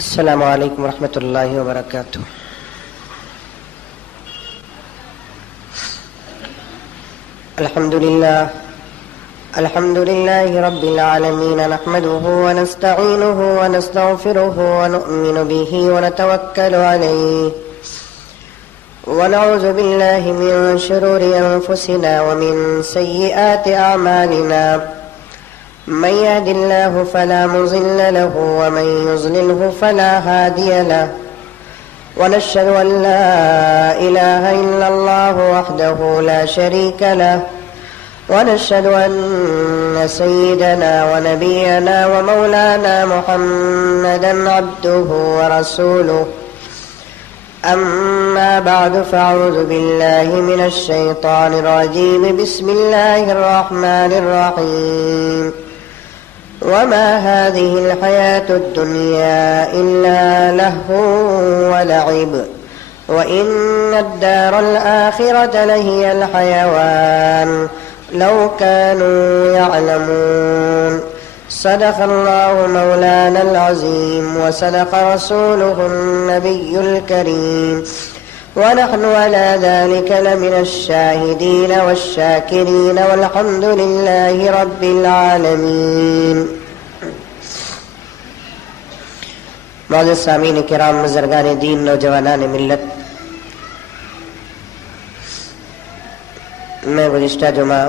السلام علیکم ورحمۃ اللہ وبرکاتہ۔ الحمد للہ رب العالمین، نحمده ونستعینه ونستغفره ونؤمن به ونتوکل علیہ، ونعوذ باللہ من شرور انفسنا ومن سیئات اعمالنا، من يهد الله فلا مضل له ومن يضلله فلا هادي له، ونشهد أن لا إله إلا الله وحده لا شريك له، ونشهد أن سيدنا ونبينا ومولانا محمدا عبده ورسوله، أما بعد فأعوذ بالله من الشيطان الرجيم، بسم الله الرحمن الرحيم، وما هذه الحياة الدنيا إلا لهو ولعب، وإن الدار الآخرة لهي الحيوان لو كانوا يعلمون۔ صدق الله مولانا العظيم وصدق رسوله النبي الكريم، ونحن على ذلك لمن الشاهدين والشاكرين، والحمد لله رب العالمين۔ معزز سامعین کرام، بزرگان دین، نوجوانان ملت، میں گزشتہ جمعہ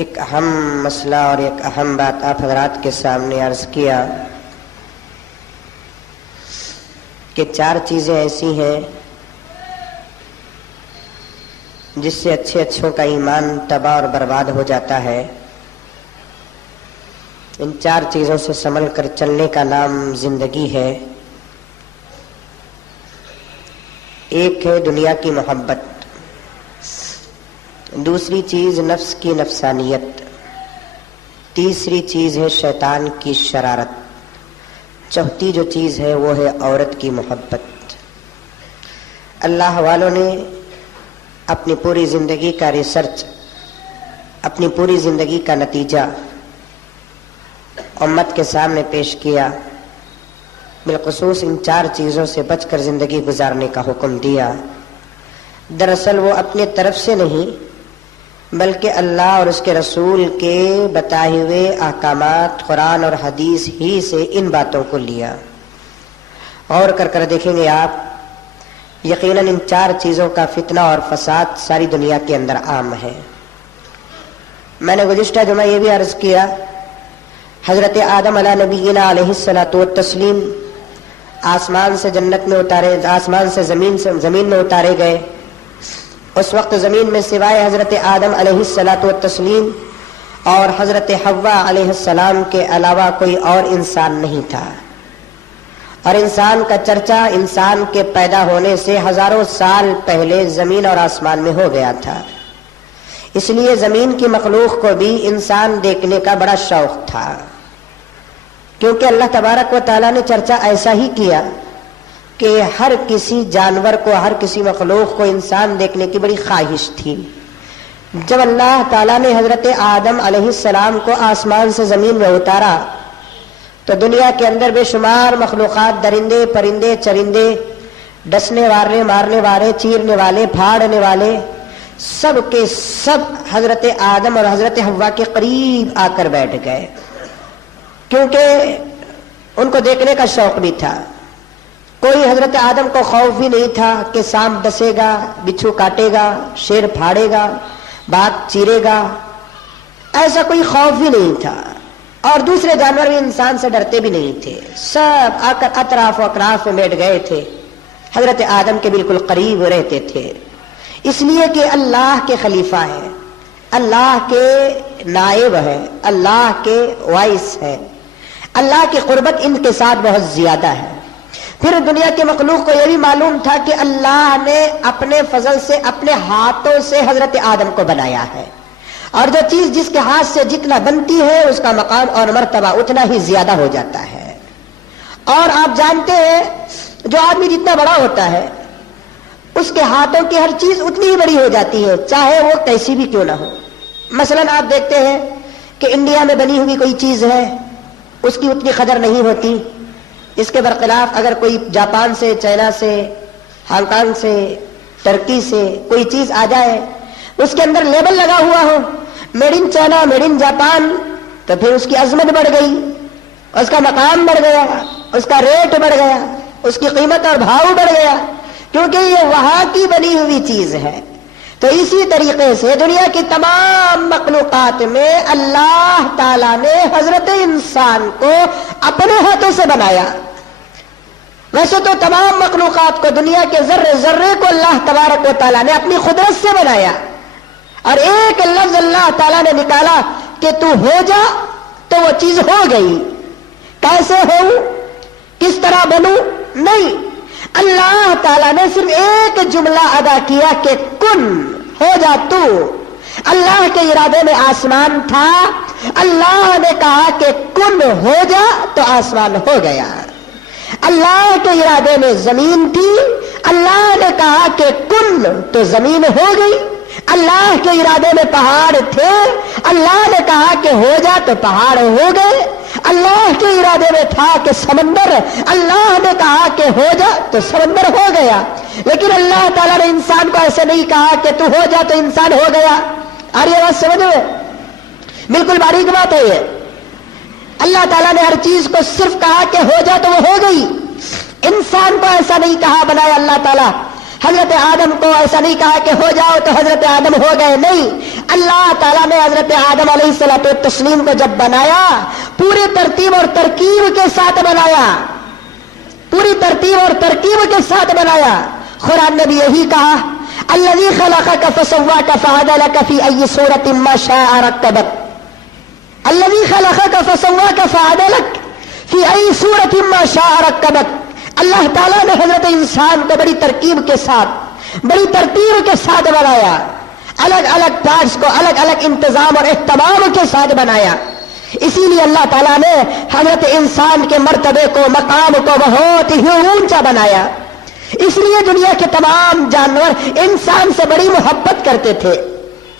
ایک اہم مسئلہ اور ایک اہم بات آپ حضرات کے سامنے عرض کیا کہ 4 چیزیں ایسی ہیں جس سے اچھوں کا ایمان تباہ اور برباد ہو جاتا ہے۔ ان 4 چیزوں سے سنبھل کر چلنے کا نام زندگی ہے۔ ایک ہے دنیا کی محبت، دوسری چیز نفس کی نفسانیت، تیسری چیز ہے شیطان کی شرارت، چوتھی جو چیز ہے وہ ہے عورت کی محبت۔ اللہ والوں نے اپنی پوری زندگی کا ریسرچ، اپنی پوری زندگی کا نتیجہ امت کے سامنے پیش کیا، بالخصوص ان 4 چیزوں سے بچ کر زندگی گزارنے کا حکم دیا۔ دراصل وہ اپنے طرف سے نہیں بلکہ اللہ اور اس کے رسول کے بتائے ہوئے احکامات قرآن اور حدیث ہی سے ان باتوں کو لیا۔ غور کر دیکھیں گے آپ، یقیناً ان 4 چیزوں کا فتنہ اور فساد ساری دنیا کے اندر عام ہے۔ میں نے گزشتہ جمعہ یہ بھی عرض کیا، حضرت آدم علیہ نبینا علیہ الصلاۃ والتسلیم آسمان سے جنت میں اتارے، آسمان سے زمین میں اتارے گئے۔ اس وقت زمین میں سوائے حضرت آدم علیہ الصلاۃ والتسلیم اور حضرت حوا علیہ السلام کے علاوہ کوئی اور انسان نہیں تھا، اور انسان کا چرچا انسان کے پیدا ہونے سے ہزاروں سال پہلے زمین اور آسمان میں ہو گیا تھا۔ اس لیے زمین کی مخلوق کو بھی انسان دیکھنے کا بڑا شوق تھا، کیونکہ اللہ تبارک و تعالیٰ نے چرچا ایسا ہی کیا کہ ہر کسی جانور کو، ہر کسی مخلوق کو انسان دیکھنے کی بڑی خواہش تھی۔ جب اللہ تعالیٰ نے حضرت آدم علیہ السلام کو آسمان سے زمین میں اتارا تو دنیا کے اندر بے شمار مخلوقات، درندے، پرندے، چرندے، ڈسنے والے، مارنے والے، چیرنے والے، پھاڑنے والے، سب کے سب حضرت آدم اور حضرت حوا کے قریب آ کر بیٹھ گئے، کیونکہ ان کو دیکھنے کا شوق بھی تھا۔ کوئی حضرت آدم کو خوف بھی نہیں تھا کہ سانپ ڈسے گا، بچھو کاٹے گا، شیر پھاڑے گا، باغ چیرے گا، ایسا کوئی خوف بھی نہیں تھا، اور دوسرے جانور بھی انسان سے ڈرتے بھی نہیں تھے۔ سب آ کر اطراف و اکراف میں بیٹھ گئے تھے، حضرت آدم کے بالکل قریب رہتے تھے، اس لیے کہ اللہ کے خلیفہ ہے، اللہ کے نائب ہے، اللہ کے وائس ہے، اللہ کی قربت ان کے ساتھ بہت زیادہ ہے۔ پھر دنیا کے مخلوق کو یہ بھی معلوم تھا کہ اللہ نے اپنے فضل سے، اپنے ہاتھوں سے حضرت آدم کو بنایا ہے، اور جو چیز جس کے ہاتھ سے جتنا بنتی ہے اس کا مقام اور مرتبہ اتنا ہی زیادہ ہو جاتا ہے۔ اور آپ جانتے ہیں جو آدمی جتنا بڑا ہوتا ہے اس کے ہاتھوں کی ہر چیز اتنی ہی بڑی ہو جاتی ہے، چاہے وہ کیسی بھی کیوں نہ ہو۔ مثلا آپ دیکھتے ہیں کہ انڈیا میں بنی ہوئی کوئی چیز ہے اس کی اتنی قدر نہیں ہوتی، اس کے برخلاف اگر کوئی جاپان سے، چائنا سے، ہانگ کانگ سے، ترکی سے کوئی چیز آ جائے، اس کے اندر لیبل لگا ہوا who made in China, made in Japan, تو پھر اس کی عظمت بڑھ گئی، اس کا مقام بڑھ گیا، اس کا ریٹ بڑھ گیا، اس کی قیمت اور بھاؤ بڑھ گیا، کیونکہ یہ وہاں کی بنی ہوئی چیز ہے۔ تو اسی طریقے سے دنیا کی تمام مخلوقات میں اللہ تعالیٰ نے حضرت انسان کو اپنے ہاتھوں سے بنایا۔ ویسے تو تمام مخلوقات کو، دنیا کے ذرے ذرے کو اللہ تبارک و تعالیٰ نے اپنی قدرت سے بنایا، اور ایک لفظ اللہ تعالیٰ نے نکالا کہ تو ہو جا، تو وہ چیز ہو گئی۔ کیسے ہوں، کس طرح بنوں، نہیں، اللہ تعالیٰ نے صرف ایک جملہ ادا کیا کہ کن، ہو جا تو۔ اللہ کے ارادے میں آسمان تھا، اللہ نے کہا کہ کن، ہو جا، تو آسمان ہو گیا۔ اللہ کے ارادے میں زمین تھی، اللہ نے کہا کہ کن، تو زمین ہو گئی۔ اللہ کے ارادے میں پہاڑ تھے، اللہ نے کہا کہ ہو جا، تو پہاڑ ہو گئے۔ اللہ کے ارادے میں تھا کہ سمندر، اللہ نے کہا کہ ہو جا، تو سمندر ہو گیا۔ لیکن اللہ تعالیٰ نے انسان کو ایسے نہیں کہا کہ تو ہو جا تو انسان ہو گیا۔ اور یہ بات سمجھ میں بالکل باریک بات ہے یہ۔ اللہ تعالیٰ نے ہر چیز کو صرف کہا کہ ہو جا تو وہ ہو گئی۔ انسان کو ایسا نہیں کہا بنایا اللہ تعالیٰ، حضرت آدم کو ایسا نہیں کہا کہ ہو جاؤ تو حضرت آدم ہو گئے، نہیں، اللہ تعالیٰ نے حضرت آدم علیہ الصلوۃ والتسلیم کو جب بنایا پوری ترتیب اور ترکیب کے ساتھ بنایا، پوری ترتیب اور ترکیب کے ساتھ بنایا۔ قرآن نے بھی یہی کہا، الذی خلقک فسواک فعدلک فی ای صورۃ ما شاء رکبک، الذی خلقک فسواک فعدلک فی ای صورۃ ما شاء رکبک۔ اللہ تعالیٰ نے حضرت انسان کو بڑی ترکیب کے ساتھ، بڑی ترتیب کے ساتھ بنایا، الگ الگ پارٹس کو الگ الگ انتظام اور اہتمام کے ساتھ بنایا۔ اسی لیے اللہ تعالیٰ نے حضرت انسان کے مرتبے کو، مقام کو بہت ہی اونچا بنایا۔ اس لیے دنیا کے تمام جانور انسان سے بڑی محبت کرتے تھے۔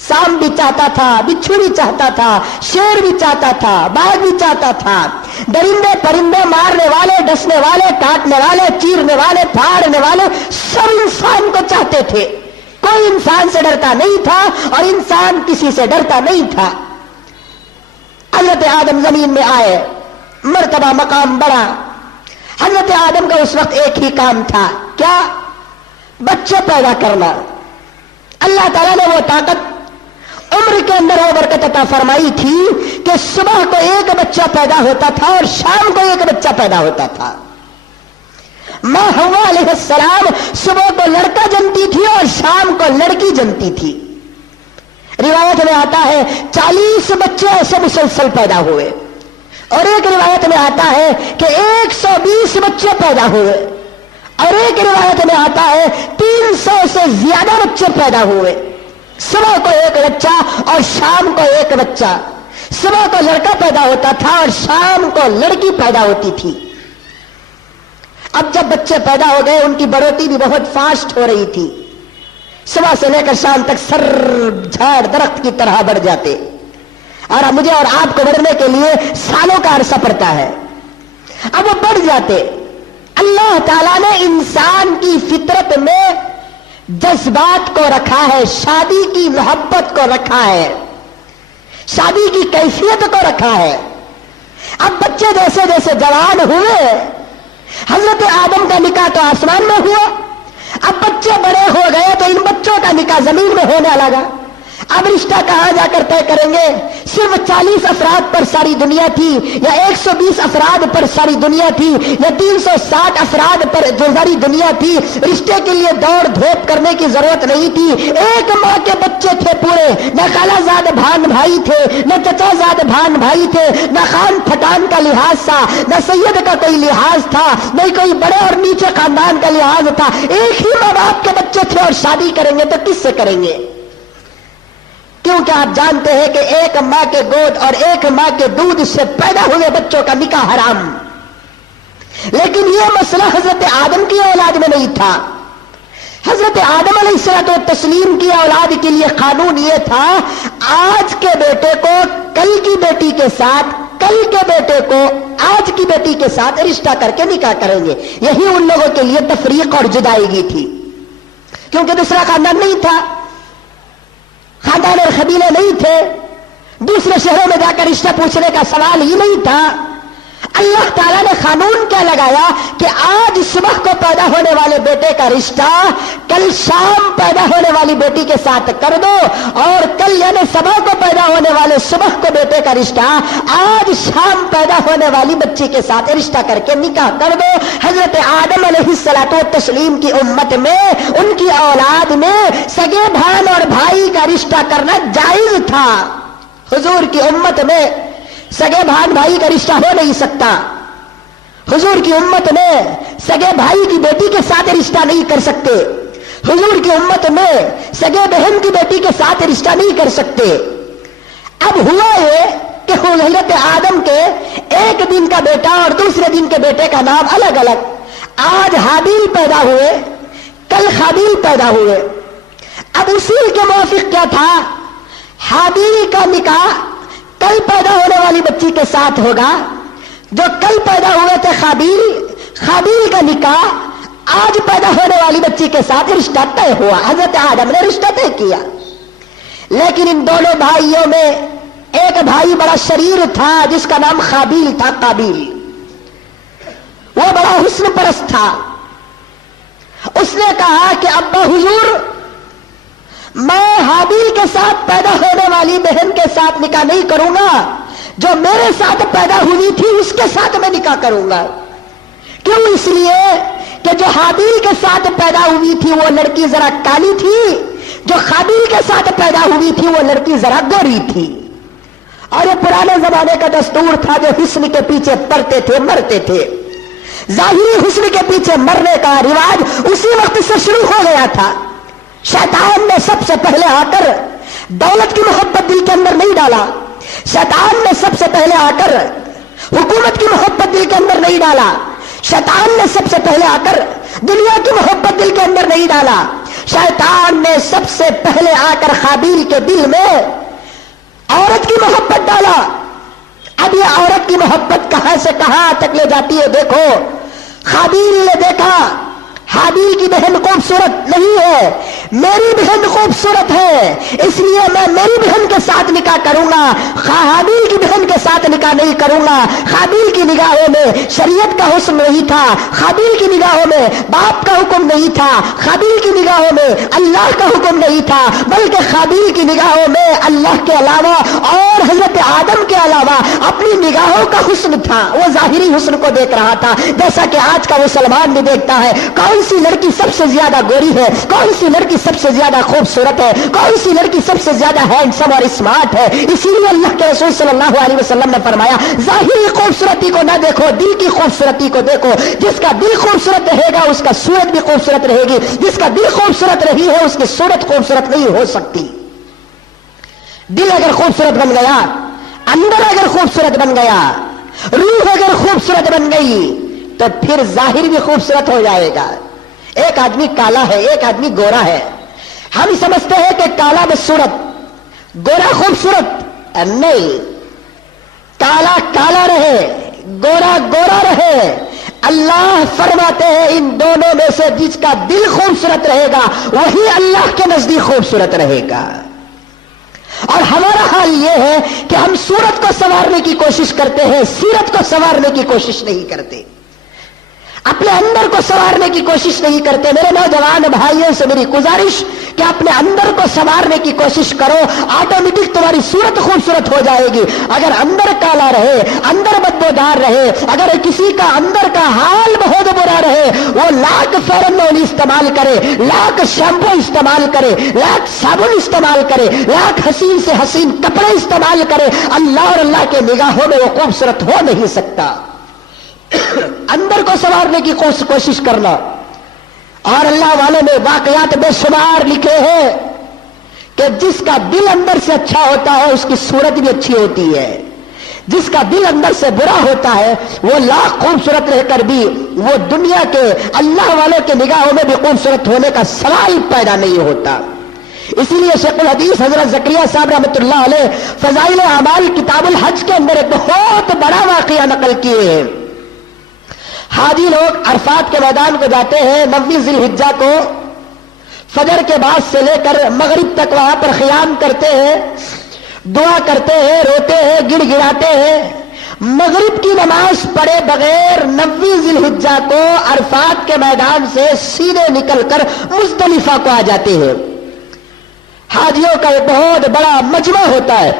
سام بھی چاہتا تھا، بچھو بھی چاہتا تھا، شیر بھی چاہتا تھا، باغ بھی چاہتا تھا، درندے پرندے، مارنے والے، ڈسنے والے، کاٹنے والے، چیرنے والے، پھاڑنے والے، سب انسان کو چاہتے تھے۔ کوئی انسان سے ڈرتا نہیں تھا اور انسان کسی سے ڈرتا نہیں تھا۔ حضرت آدم زمین میں آئے، مرتبہ مقام بڑھا۔ حضرت آدم کا اس وقت ایک ہی کام تھا، کیا؟ بچے پیدا کرنا۔ اللہ تعالیٰ نے وہ طاقت عمر کے اندر وہ برکت عطا فرمائی تھی کہ صبح کو ایک بچہ پیدا ہوتا تھا اور شام کو ایک بچہ پیدا ہوتا تھا۔ ماں حوا علیہ السلام صبح کو لڑکا جنتی تھی اور شام کو لڑکی جنتی تھی۔ روایت میں آتا ہے 40 بچے ایسے مسلسل پیدا ہوئے، اور ایک روایت میں آتا ہے کہ 120 بچے پیدا ہوئے، اور ایک روایت میں آتا ہے 300 سے زیادہ بچے پیدا ہوئے۔ صبح کو ایک بچہ اور شام کو ایک بچہ، صبح کو لڑکا پیدا ہوتا تھا اور شام کو لڑکی پیدا ہوتی تھی۔ اب جب بچے پیدا ہو گئے ان کی بڑھوتری بھی بہت فاسٹ ہو رہی تھی، صبح سے لے کر شام تک سر جھاڑ درخت کی طرح بڑھ جاتے، اور مجھے اور آپ کو بڑھنے کے لیے سالوں کا عرصہ پڑتا ہے، اب وہ بڑھ جاتے۔ اللہ تعالیٰ نے انسان کی فطرت میں جذبات کو رکھا ہے، شادی کی محبت کو رکھا ہے، شادی کی کیفیت کو رکھا ہے۔ اب بچے جیسے جیسے جوان ہوئے، حضرت آدم کا نکاح تو آسمان میں ہوا، اب بچے بڑے ہو گئے تو ان بچوں کا نکاح زمین میں ہونے لگا۔ اب رشتہ کہاں جا کر طے کریں گے؟ صرف 40 افراد پر ساری دنیا تھی، یا 120 افراد پر ساری دنیا تھی، یا 360 افراد پر ساری دنیا تھی۔ رشتے کے لیے دوڑ دھوپ کرنے کی ضرورت نہیں تھی۔ ایک ماں کے بچے تھے پورے، نہ خالہ زاد بھان بھائی تھے، نہ چچا زاد بھان بھائی تھے، نہ خان پھٹان کا لحاظ تھا، نہ سید کا کوئی لحاظ تھا، نہ کوئی بڑے اور نیچے خاندان کا لحاظ تھا۔ ایک ہی ماں باپ کے بچے تھے، اور شادی کریں گے تو کس سے کریں گے؟ کیونکہ آپ جانتے ہیں کہ ایک ماں کے گود اور ایک ماں کے دودھ سے پیدا ہوئے بچوں کا نکاح حرام۔ لیکن یہ مسئلہ حضرت آدم کی اولاد میں نہیں تھا۔ حضرت آدم علیہ الصلوۃ والتسلیم کی اولاد کے لیے قانون یہ تھا، آج کے بیٹے کو کل کی بیٹی کے ساتھ کل کے بیٹے کو آج کی بیٹی کے ساتھ رشتہ کر کے نکاح کریں گے. یہی ان لوگوں کے لیے تفریق اور جدائیگی تھی، کیونکہ دوسرا خاندان نہیں تھا، خاندان اور قبیلے نہیں تھے، دوسرے شہروں میں جا کر رشتہ پوچھنے کا سوال ہی نہیں تھا. اللہ تعالیٰ نے قانون کیا لگایا کہ آج صبح کو پیدا ہونے والے بیٹے کا رشتہ کل شام پیدا ہونے والی بیٹی کے ساتھ کر دو، اور کل یعنی صبح کو پیدا ہونے والے صبح کو بیٹے کا رشتہ آج شام پیدا ہونے والی بچی کے ساتھ رشتہ کر کے نکاح کر دو. حضرت آدم علیہ الصلوۃ والتسلیم کی امت میں، ان کی اولاد میں سگے بہن اور بھائی کا رشتہ کرنا جائز تھا. حضور کی امت میں سگے بہن بھائی کا رشتہ ہو نہیں سکتا. حضور کی امت میں سگے بھائی کی بیٹی کے ساتھ رشتہ نہیں کر سکتے. حضور کی امت میں سگے بہن کی بیٹی کے ساتھ رشتہ نہیں کر سکتے. اب ہوا یہ کہ حضرت آدم کے ایک دن کا بیٹا اور دوسرے دن کے بیٹے کا نام الگ الگ. آج حابیل پیدا ہوئے، کل قابیل پیدا ہوئے. اب اصول کے موافق کیا تھا؟ حابیل کا نکاح کل پیدا ہونے والی بچی کے ساتھ ہوگا، جو کل پیدا ہوئے تھے قابیل کا نکاح آج پیدا ہونے والی بچی کے ساتھ رشتہ طے ہوا. حضرت آدم نے رشتہ طے کیا. لیکن ان دونوں بھائیوں میں ایک بھائی بڑا شریر تھا جس کا نام قابیل تھا. قابیل وہ بڑا حسن پرست تھا. اس نے کہا کہ ابا حضور، میں حابیل کے ساتھ پیدا ہونے والی بہن کے ساتھ نکاح نہیں کروں گا، جو میرے ساتھ پیدا ہوئی تھی اس کے ساتھ میں نکاح کروں گا. کیوں؟ اس لیے کہ جو حابیل کے ساتھ پیدا ہوئی تھی وہ لڑکی ذرا کالی تھی، جو قابیل کے ساتھ پیدا ہوئی تھی وہ لڑکی ذرا گوری تھی. اور یہ پرانے زمانے کا دستور تھا، جو حسن کے پیچھے پڑتے تھے مرتے تھے. ظاہری حسن کے پیچھے مرنے کا رواج اسی وقت سے شروع ہو گیا تھا. شیطان نے سب سے پہلے آ کر دولت کی محبت دل کے اندر نہیں ڈالا. شیطان نے سب سے پہلے آ کر حکومت کی محبت دل کے اندر نہیں ڈالا. شیطان نے سب سے پہلے آ کر دنیا کی محبت دل کے اندر نہیں ڈالا. شیطان نے سب سے پہلے آ کر قابیل کے دل میں عورت کی محبت ڈالا. اب یہ عورت کی محبت کہاں سے کہاں تک لے جاتی ہے دیکھو. قابیل نے دیکھا حابیل کی بہن خوبصورت نہیں ہے، میری بہن خوبصورت ہے، اس لیے میں میری بہن کے ساتھ نکاح کروں گا، حابیل کی بہن کے ساتھ نکاح نہیں کروں گا. قابیل کی نگاہوں میں شریعت کا حسن نہیں تھا، قابیل کی نگاہوں میں باپ کا حکم نہیں تھا، قابیل کی نگاہوں میں اللہ کا حکم نہیں تھا، بلکہ قابیل کی نگاہوں میں اللہ کے علاوہ اور حضرت آدم کے علاوہ اپنی نگاہوں کا حسن تھا. وہ ظاہری حسن کو دیکھ رہا تھا، جیسا کہ آج کا مسلمان بھی دیکھتا ہے. کون سی لڑکی سب سے زیادہ گوری ہے، کون سی لڑکی سب سے زیادہ خوبصورت ہے، کون سی لڑکی سب سے زیادہ ہینڈسم اور اسمارٹ ہے. اسی لیے اللہ کے رسول صلی اللہ علیہ وسلم نے فرمایا، ظاہری خوبصورتی کو نہ دیکھو، دل کی خوبصورتی کو دیکھو. جس کا دل خوبصورت رہے گا اس کا صورت بھی خوبصورت رہے گی، جس کا دل خوبصورت رہی ہے اس کی صورت خوبصورت نہیں ہو سکتی. دل اگر خوبصورت بن گیا، اندر اگر خوبصورت بن گیا، روح اگر خوبصورت بن گئی تو پھر ظاہر بھی خوبصورت ہو جائے گا. ایک آدمی کالا ہے، ایک آدمی گورا ہے. ہم سمجھتے ہیں کہ کالا بدصورت، گورا خوبصورت. نہیں، کالا کالا رہے، گورا گورا رہے. اللہ فرماتے ہیں ان دونوں میں سے جس کا دل خوبصورت رہے گا وہی اللہ کے نزدیک خوبصورت رہے گا. اور ہمارا حال یہ ہے کہ ہم صورت کو سنوارنے کی کوشش کرتے ہیں، سیرت کو سنوارنے کی کوشش نہیں کرتے، اپنے اندر کو سنوارنے کی کوشش نہیں کرتے. میرے نوجوان بھائیوں سے میری گزارش کہ اپنے اندر کو سنوارنے کی کوشش کرو، آٹومیٹک تمہاری صورت خوبصورت ہو جائے گی. اگر اندر کالا رہے، اندر بدبودار رہے، اگر کسی کا اندر کا حال بہت برا رہے، وہ لاکھ فیئر اینڈ لولی استعمال کرے، لاکھ شیمپو استعمال کرے، لاکھ صابن استعمال کرے، لاکھ حسین سے حسین کپڑے استعمال کرے، اللہ اور اللہ کے نگاہوں میں وہ خوبصورت ہو نہیں سکتا. اندر کو سنوارنے کی کوشش کرنا. اور اللہ والے نے واقعات بے شمار لکھے ہیں کہ جس کا دل اندر سے اچھا ہوتا ہے اس کی صورت بھی اچھی ہوتی ہے، جس کا دل اندر سے برا ہوتا ہے وہ لاکھ خوبصورت رہ کر بھی وہ دنیا کے اللہ والوں کے نگاہوں میں بھی خوبصورت ہونے کا سوال پیدا نہیں ہوتا. اسی لیے شیخ الحدیث حضرت زکریا صاحب رحمۃ اللہ علیہ فضائل اعمال کتاب واقعہ نقل کیے ہیں. حاجی لوگ عرفات کے میدان کو جاتے ہیں 9 ذی الحجہ کو، فجر کے بعد سے لے کر مغرب تک وہاں پر قیام کرتے ہیں، دعا کرتے ہیں، روتے ہیں، گڑ گڑاتے ہیں. مغرب کی نماز پڑھے بغیر 9 ذی الحجہ کو عرفات کے میدان سے سیدھے نکل کر مزدلفہ کو آ جاتے ہیں. حاجیوں کا ایک بہت بڑا مجمع ہوتا ہے.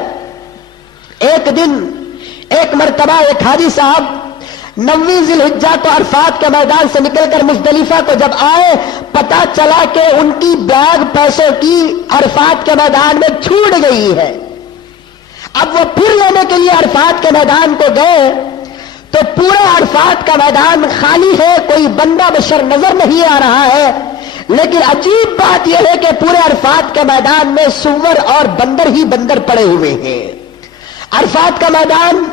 ایک دن ایک مرتبہ ایک حاجی صاحب 9 ذی الحجہ کو عرفات کے میدان سے نکل کر مزدلفہ کو جب آئے، پتا چلا کہ ان کی بیگ پیسوں کی عرفات کے میدان میں چھوٹ گئی ہے. اب وہ پھر لینے کے لیے عرفات کے میدان کو گئے تو پورا عرفات کا میدان خالی ہے، کوئی بندہ بشر نظر نہیں آ رہا ہے. لیکن عجیب بات یہ ہے کہ پورے عرفات کے میدان میں سور اور بندر ہی بندر پڑے ہوئے ہیں. عرفات کا میدان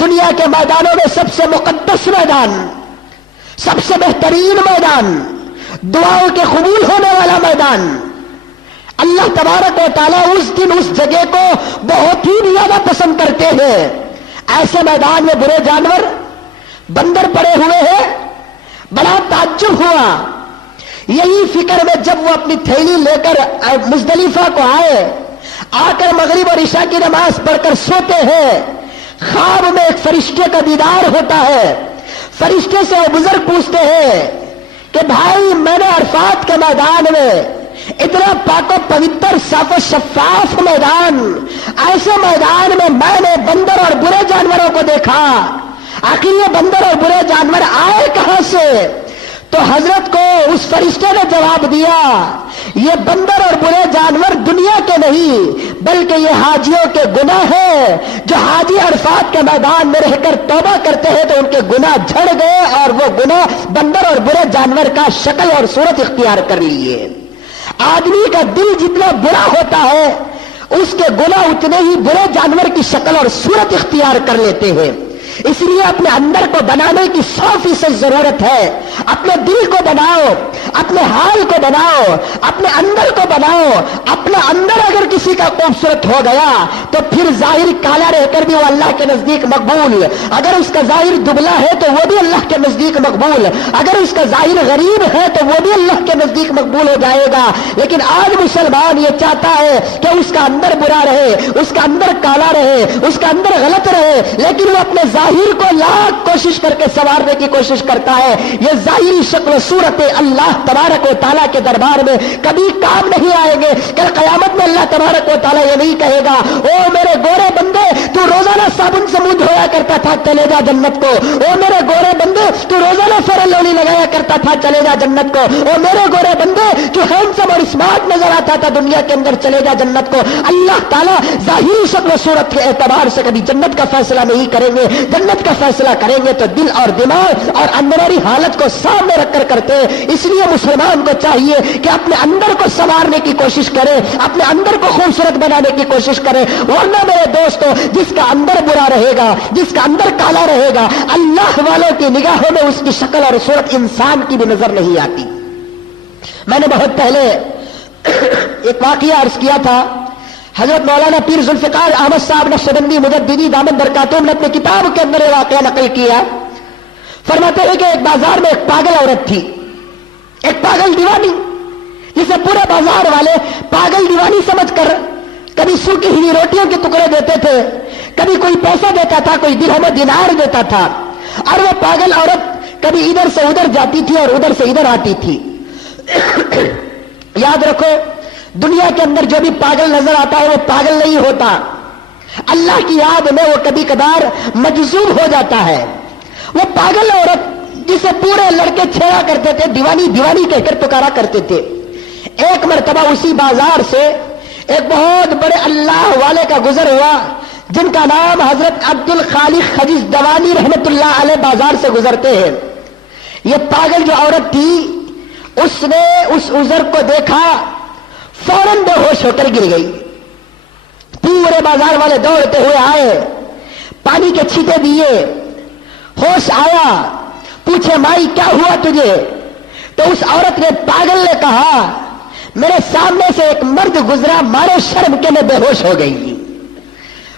دنیا کے میدانوں میں سب سے مقدس میدان، سب سے بہترین میدان، دعاؤں کے قبول ہونے والا میدان. اللہ تبارک و تعالیٰ اس دن اس جگہ کو بہت ہی زیادہ پسند کرتے ہیں. ایسے میدان میں برے جانور بندر پڑے ہوئے ہیں. بڑا تعجب ہوا. یہی فکر میں جب وہ اپنی تھیلی لے کر مزدلفہ کو آئے، آ کر مغرب اور عشاء کی نماز پڑھ کر سوتے ہیں، خواب میں ایک فرشتے کا دیدار ہوتا ہے. فرشتے سے وہ بزرگ پوچھتے ہیں کہ بھائی، میں نے عرفات کے میدان میں اتنا پاک و پوتر صاف و شفاف میدان، ایسے میدان میں نے بندر اور برے جانوروں کو دیکھا، آخر یہ بندر اور برے جانور آئے کہاں سے؟ تو حضرت کو اس فرشتے نے جواب دیا، یہ بندر اور برے جانور دنیا کے نہیں بلکہ یہ حاجیوں کے گناہ ہیں. جو حاجی عرفات کے میدان میں رہ کر توبہ کرتے ہیں تو ان کے گناہ جھڑ گئے اور وہ گناہ بندر اور برے جانور کا شکل اور صورت اختیار کر لیے. آدمی کا دل جتنا برا ہوتا ہے اس کے گناہ اتنے ہی برے جانور کی شکل اور صورت اختیار کر لیتے ہیں. اس لیے اپنے اندر کو بنانے کی 100% ضرورت ہے. اپنے دل کو بناؤ، اپنے حال کو بناؤ، اپنے اندر کو بناؤ. اپنے اندر اگر کسی کا خوبصورت ہو گیا تو پھر ظاہر کالا رہ کر بھی وہ اللہ کے نزدیک مقبول. اگر اس کا ظاہر دبلا ہے تو وہ بھی اللہ کے نزدیک مقبول. اگر اس کا ظاہر غریب ہے تو وہ بھی اللہ کے نزدیک مقبول ہو جائے گا. لیکن آج مسلمان یہ چاہتا ہے کہ اس کا اندر برا رہے، اس کا اندر کالا رہے، اس کا اندر غلط رہے، لیکن وہ اپنے ظاہر کو لاکھ کوشش کر کے سنوارنے کی کوشش کرتا ہے. یہ ظاہری شکل و صورت اللہ تبارک و تعالیٰ کے دربار میں کبھی کام نہیں آئیں گے. کل قیامت میں اللہ تبارک و تعالیٰ یہ نہیں کہے گا او میرے گورے بندے تو روزانہ صابن سے منہ دھویا کرتا تھا چلے جا جنت کو. او میرے گورے بندے تو روزانہ فیئر اینڈ لولی لگایا کرتا تھا چلے جا جنت کو. او میرے گورے بندے تو ہینڈسم اور اسمارٹ نظر آتا تھا دنیا کے اندر چلے جا جنت کو. اللہ تعالیٰ ظاہری شکل و صورت کے اعتبار سے کبھی جنت کا فیصلہ نہیں کریں گے. جنت کا فیصلہ کریں گے تو دل اور دماغ اور اندرونی حالت کو سامنے رکھ کر کرتے ہیں. اس لیے مسلمان کو چاہیے کہ اپنے اندر کو سنوارنے کی کوشش کرے، اپنے اندر کو خوبصورت بنانے کی کوشش کرے. ورنہ میرے دوستو، جس کا اندر برا رہے گا، جس کا اندر کالا رہے گا، اللہ والوں کی نگاہوں میں اس کی شکل اور صورت انسان کی بھی نظر نہیں آتی. میں نے بہت پہلے ایک واقعہ عرض کیا تھا. حضرت مولانا پیر ذوالفقار احمد صاحب نقشبندی مجددی دامن برکاتہم نے اپنی کتاب کے اندر یہ واقعہ نقل کیا. فرماتے ہیں کہ ایک بازار میں ایک پاگل عورت تھی، ایک پاگل دیوانی، جسے پورے بازار والے پاگل دیوانی سمجھ کر کبھی سوکھی ہوئی روٹیوں کے ٹکڑے دیتے تھے، کبھی کوئی پیسہ دیتا تھا، کوئی درہم و دینار دیتا تھا. اور وہ پاگل عورت کبھی ادھر سے ادھر جاتی تھی اور ادھر سے ادھر آتی تھی. یاد رکھو، دنیا کے اندر جو بھی پاگل نظر آتا ہے وہ پاگل نہیں ہوتا. اللہ کی یاد میں وہ کبھی کبھار مجذوب ہو جاتا ہے. وہ پاگل عورت جسے پورے لڑکے چھیڑا کرتے تھے، دیوانی دیوانی کہہ کر پکارا کرتے تھے. ایک مرتبہ اسی بازار سے ایک بہت بڑے اللہ والے کا گزر ہوا جن کا نام حضرت عبد الخالق خجیز دوانی رحمت اللہ علیہ بازار سے گزرتے ہیں. یہ پاگل جو عورت تھی اس نے اس عذر کو دیکھا، فوراً بے ہوش ہو کر گر گئی. پورے بازار والے دوڑتے ہوئے آئے، پانی کے چھینٹے دیے، ہوش آیا، پوچھے مائی کیا ہوا تجھے؟ تو اس عورت نے، پاگل نے کہا میرے سامنے سے ایک مرد گزرا، مارے شرم کے میں بے ہوش ہو گئی.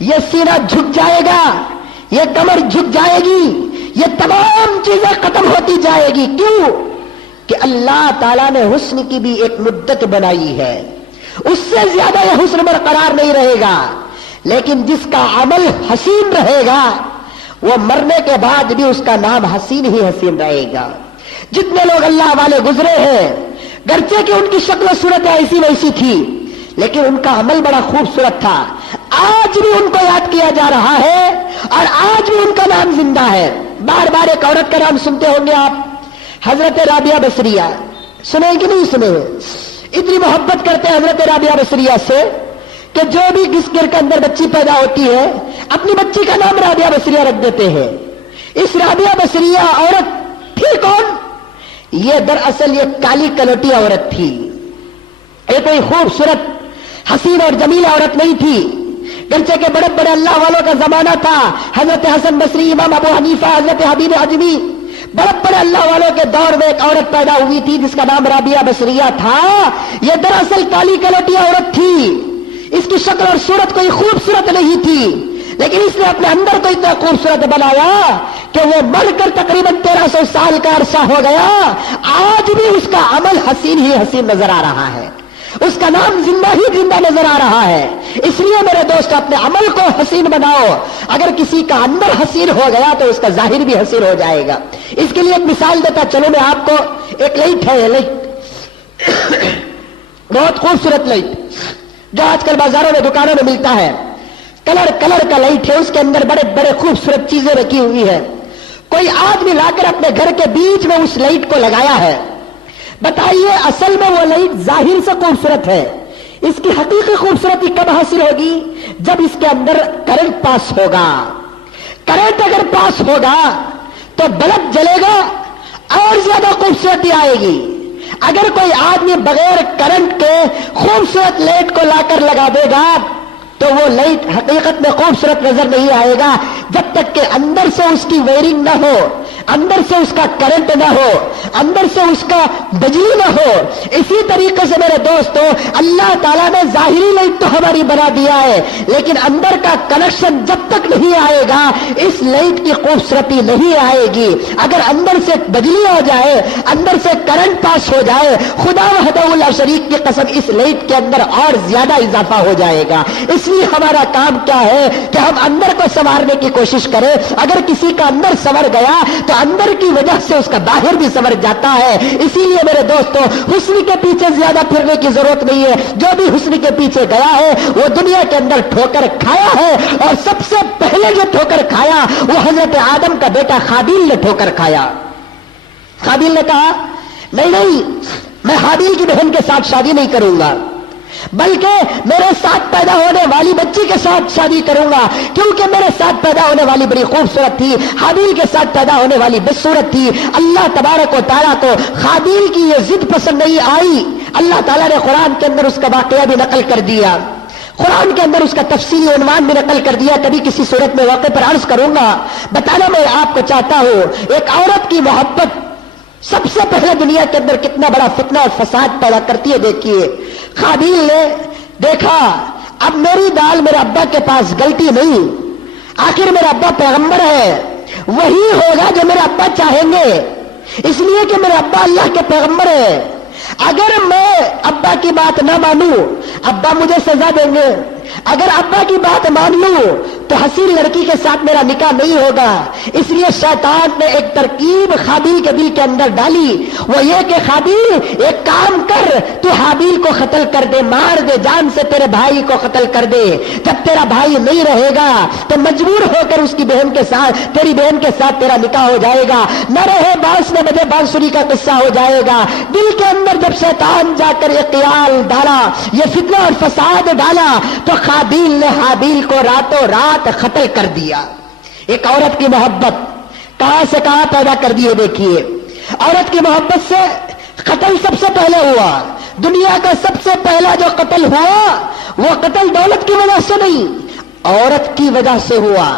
یہ سینہ جھک جائے گا, یہ کمر جھک جائے گی, یہ تمام چیزیں ختم ہوتی جائے گی. کیوں؟ کہ اللہ تعالیٰ نے حسن کی بھی ایک مدت بنائی ہے, اس سے زیادہ یہ حسن برقرار نہیں رہے گا. لیکن جس کا عمل حسین رہے گا وہ مرنے کے بعد بھی اس کا نام حسین ہی حسین رہے گا. جتنے لوگ اللہ والے گزرے ہیں, گرچہ کہ ان کی شکل و صورت ایسی ویسی تھی, لیکن ان کا عمل بڑا خوبصورت تھا. آج بھی ان کو یاد کیا جا رہا ہے اور آج بھی ان کا نام زندہ ہے. بار بار ایک عورت کا نام سنتے ہوں گے آپ, حضرت رابعہ بصریہ. سنیں کہ نہیں سنے؟ اتنی محبت کرتے ہیں حضرت رابعہ بصریہ سے کہ جو بھی جس گھر کے اندر بچی پیدا ہوتی ہے اپنی بچی کا نام رابعہ بصریہ رکھ دیتے ہیں. اس رابعہ بصریہ عورت تھی کون؟ یہ دراصل یہ کالی کلوٹی عورت تھی. یہ کوئی خوبصورت حسین اور جمیل عورت نہیں تھی, گرچہ کہ بڑے بڑے اللہ والوں کا زمانہ تھا. حضرت حسن بصری, امام ابو حنیفہ, حضرت حبیب عجمی, بڑے بڑے اللہ والوں کے دور میں ایک عورت پیدا ہوئی تھی جس کا نام رابعہ بصریہ تھا. یہ دراصل کالی کلوٹی عورت تھی. اس کی شکل اور صورت کوئی خوبصورت نہیں تھی, لیکن اس نے اپنے اندر کو اتنا خوبصورت بنایا کہ وہ مر کر تقریباً 1300 سال کا عرصہ ہو گیا. آج بھی اس کا عمل حسین ہی حسین نظر آ رہا ہے, اس کا نام زندہ ہی زندہ نظر آ رہا ہے. اس لیے میرے دوست اپنے عمل کو حسین بناؤ. اگر کسی کا اندر حسین ہو گیا تو اس کا ظاہر بھی حسین ہو جائے گا. اس کے لیے ایک مثال دیتا چلو میں آپ کو. ایک لائٹ ہے, لائٹ بہت خوبصورت لائٹ جو آج کل بازاروں میں دکانوں میں ملتا ہے, کلر کا لائٹ ہے, اس کے اندر بڑے بڑے خوبصورت چیزیں رکھی ہوئی ہے. کوئی آدمی لا کر اپنے گھر کے بیچ میں اس لائٹ کو لگایا ہے. بتائیے اصل میں وہ لائٹ ظاہر سے خوبصورت ہے, اس کی حقیقی خوبصورتی کب حاصل ہوگی؟ جب اس کے اندر کرنٹ پاس ہوگا. کرنٹ اگر پاس ہوگا تو بلب جلے گا اور زیادہ خوبصورتی آئے گی. اگر کوئی آدمی بغیر کرنٹ کے خوبصورت لائٹ کو لا کر لگا دے گا تو وہ لائٹ حقیقت میں خوبصورت نظر نہیں آئے گا جب تک کہ اندر سے اس کی وائرنگ نہ ہو, اندر سے اس کا کرنٹ نہ ہو, اندر سے اس کا بجلی نہ ہو. اسی طریقے سے میرے دوستو اللہ تعالیٰ نے ظاہری لائٹ تو ہماری بنا دیا ہے, لیکن اندر کا کنیکشن جب تک نہیں آئے گا اس لائٹ کی خوبصورتی نہیں آئے گی. اگر اندر سے بجلی آ جائے, اندر سے کرنٹ پاس ہو جائے, خدا وحدہ لا شریک کی قسم اس لائٹ کے اندر اور زیادہ اضافہ ہو جائے گا. اس لیے ہمارا کام کیا ہے کہ ہم اندر کو سنوارنے کی کوشش کریں. اگر کسی کا اندر سنور گیا تو اندر کی وجہ سے اس کا باہر بھی سنور جاتا ہے. اسی لیے میرے دوستو حسن کے پیچھے زیادہ پھرنے کی ضرورت نہیں ہے. جو بھی حسن کے پیچھے گیا ہے وہ دنیا کے اندر ٹھوکر کھایا ہے, اور سب سے پہلے جو ٹھوکر کھایا وہ حضرت آدم کا بیٹا حابیل نے ٹھوکر کھایا. حابیل نے کہا نہیں میں حابیل کی بہن کے ساتھ شادی نہیں کروں گا, بلکہ میرے ساتھ پیدا ہونے والی بچی کے ساتھ شادی کروں گا, کیونکہ میرے ساتھ پیدا ہونے والی بڑی خوبصورت تھی, حابیل کے ساتھ پیدا ہونے والی بدصورت تھی. اللہ تبارک و تعالیٰ کو حابیل کی یہ ضد پسند نہیں آئی. اللہ تعالیٰ نے قرآن کے اندر اس کا واقعہ بھی نقل کر دیا, قرآن کے اندر اس کا تفصیلی عنوان بھی نقل کر دیا. کبھی کسی صورت میں واقعے پر عرض کروں گا. بتانا میں آپ کو چاہتا ہوں ایک عورت کی محبت سب سے پہلے دنیا کے اندر کتنا بڑا فتنہ اور فساد پیدا کرتی ہے. دیکھیے حابیل نے دیکھا اب میری دال میرے ابا کے پاس غلطی نہیں, آخر میرا ابا پیغمبر ہے, وہی ہوگا جو میرے ابا چاہیں گے, اس لیے کہ میرے ابا اللہ کے پیغمبر ہے. اگر میں ابا کی بات نہ مانوں ابا مجھے سزا دیں گے, اگر ابا کی بات مان لوں تو حسین لڑکی کے ساتھ میرا نکاح نہیں ہوگا. اس لیے شیطان نے ایک ترکیب حابیل کے دل کے اندر ڈالی, وہ یہ کہ حابیل ایک کام کر, تو حابیل کو قتل کر دے, مار دے, جان سے تیرے بھائی کو قتل کر دے. جب تیرا بھائی نہیں رہے گا تو مجبور ہو کر اس کی بہن کے ساتھ, تیری بہن کے ساتھ تیرا نکاح ہو جائے گا. نہ رہے بانس نہ بجے بانسری کا قصہ ہو جائے گا. دل کے اندر جب شیطان جا کر یہ خیال ڈالا, یہ فتنہ اور فساد ڈالا, تو حابیل نے حابیل کو راتوں رات قتل کر دیا. ایک عورت کی محبت کہاں سے کہاں پیدا کر دی ہے. دیکھیے عورت کی محبت سے قتل سب سے پہلے ہوا. دنیا کا سب سے پہلا جو قتل ہوا وہ قتل دولت کی وجہ سے نہیں, عورت کی وجہ سے ہوا.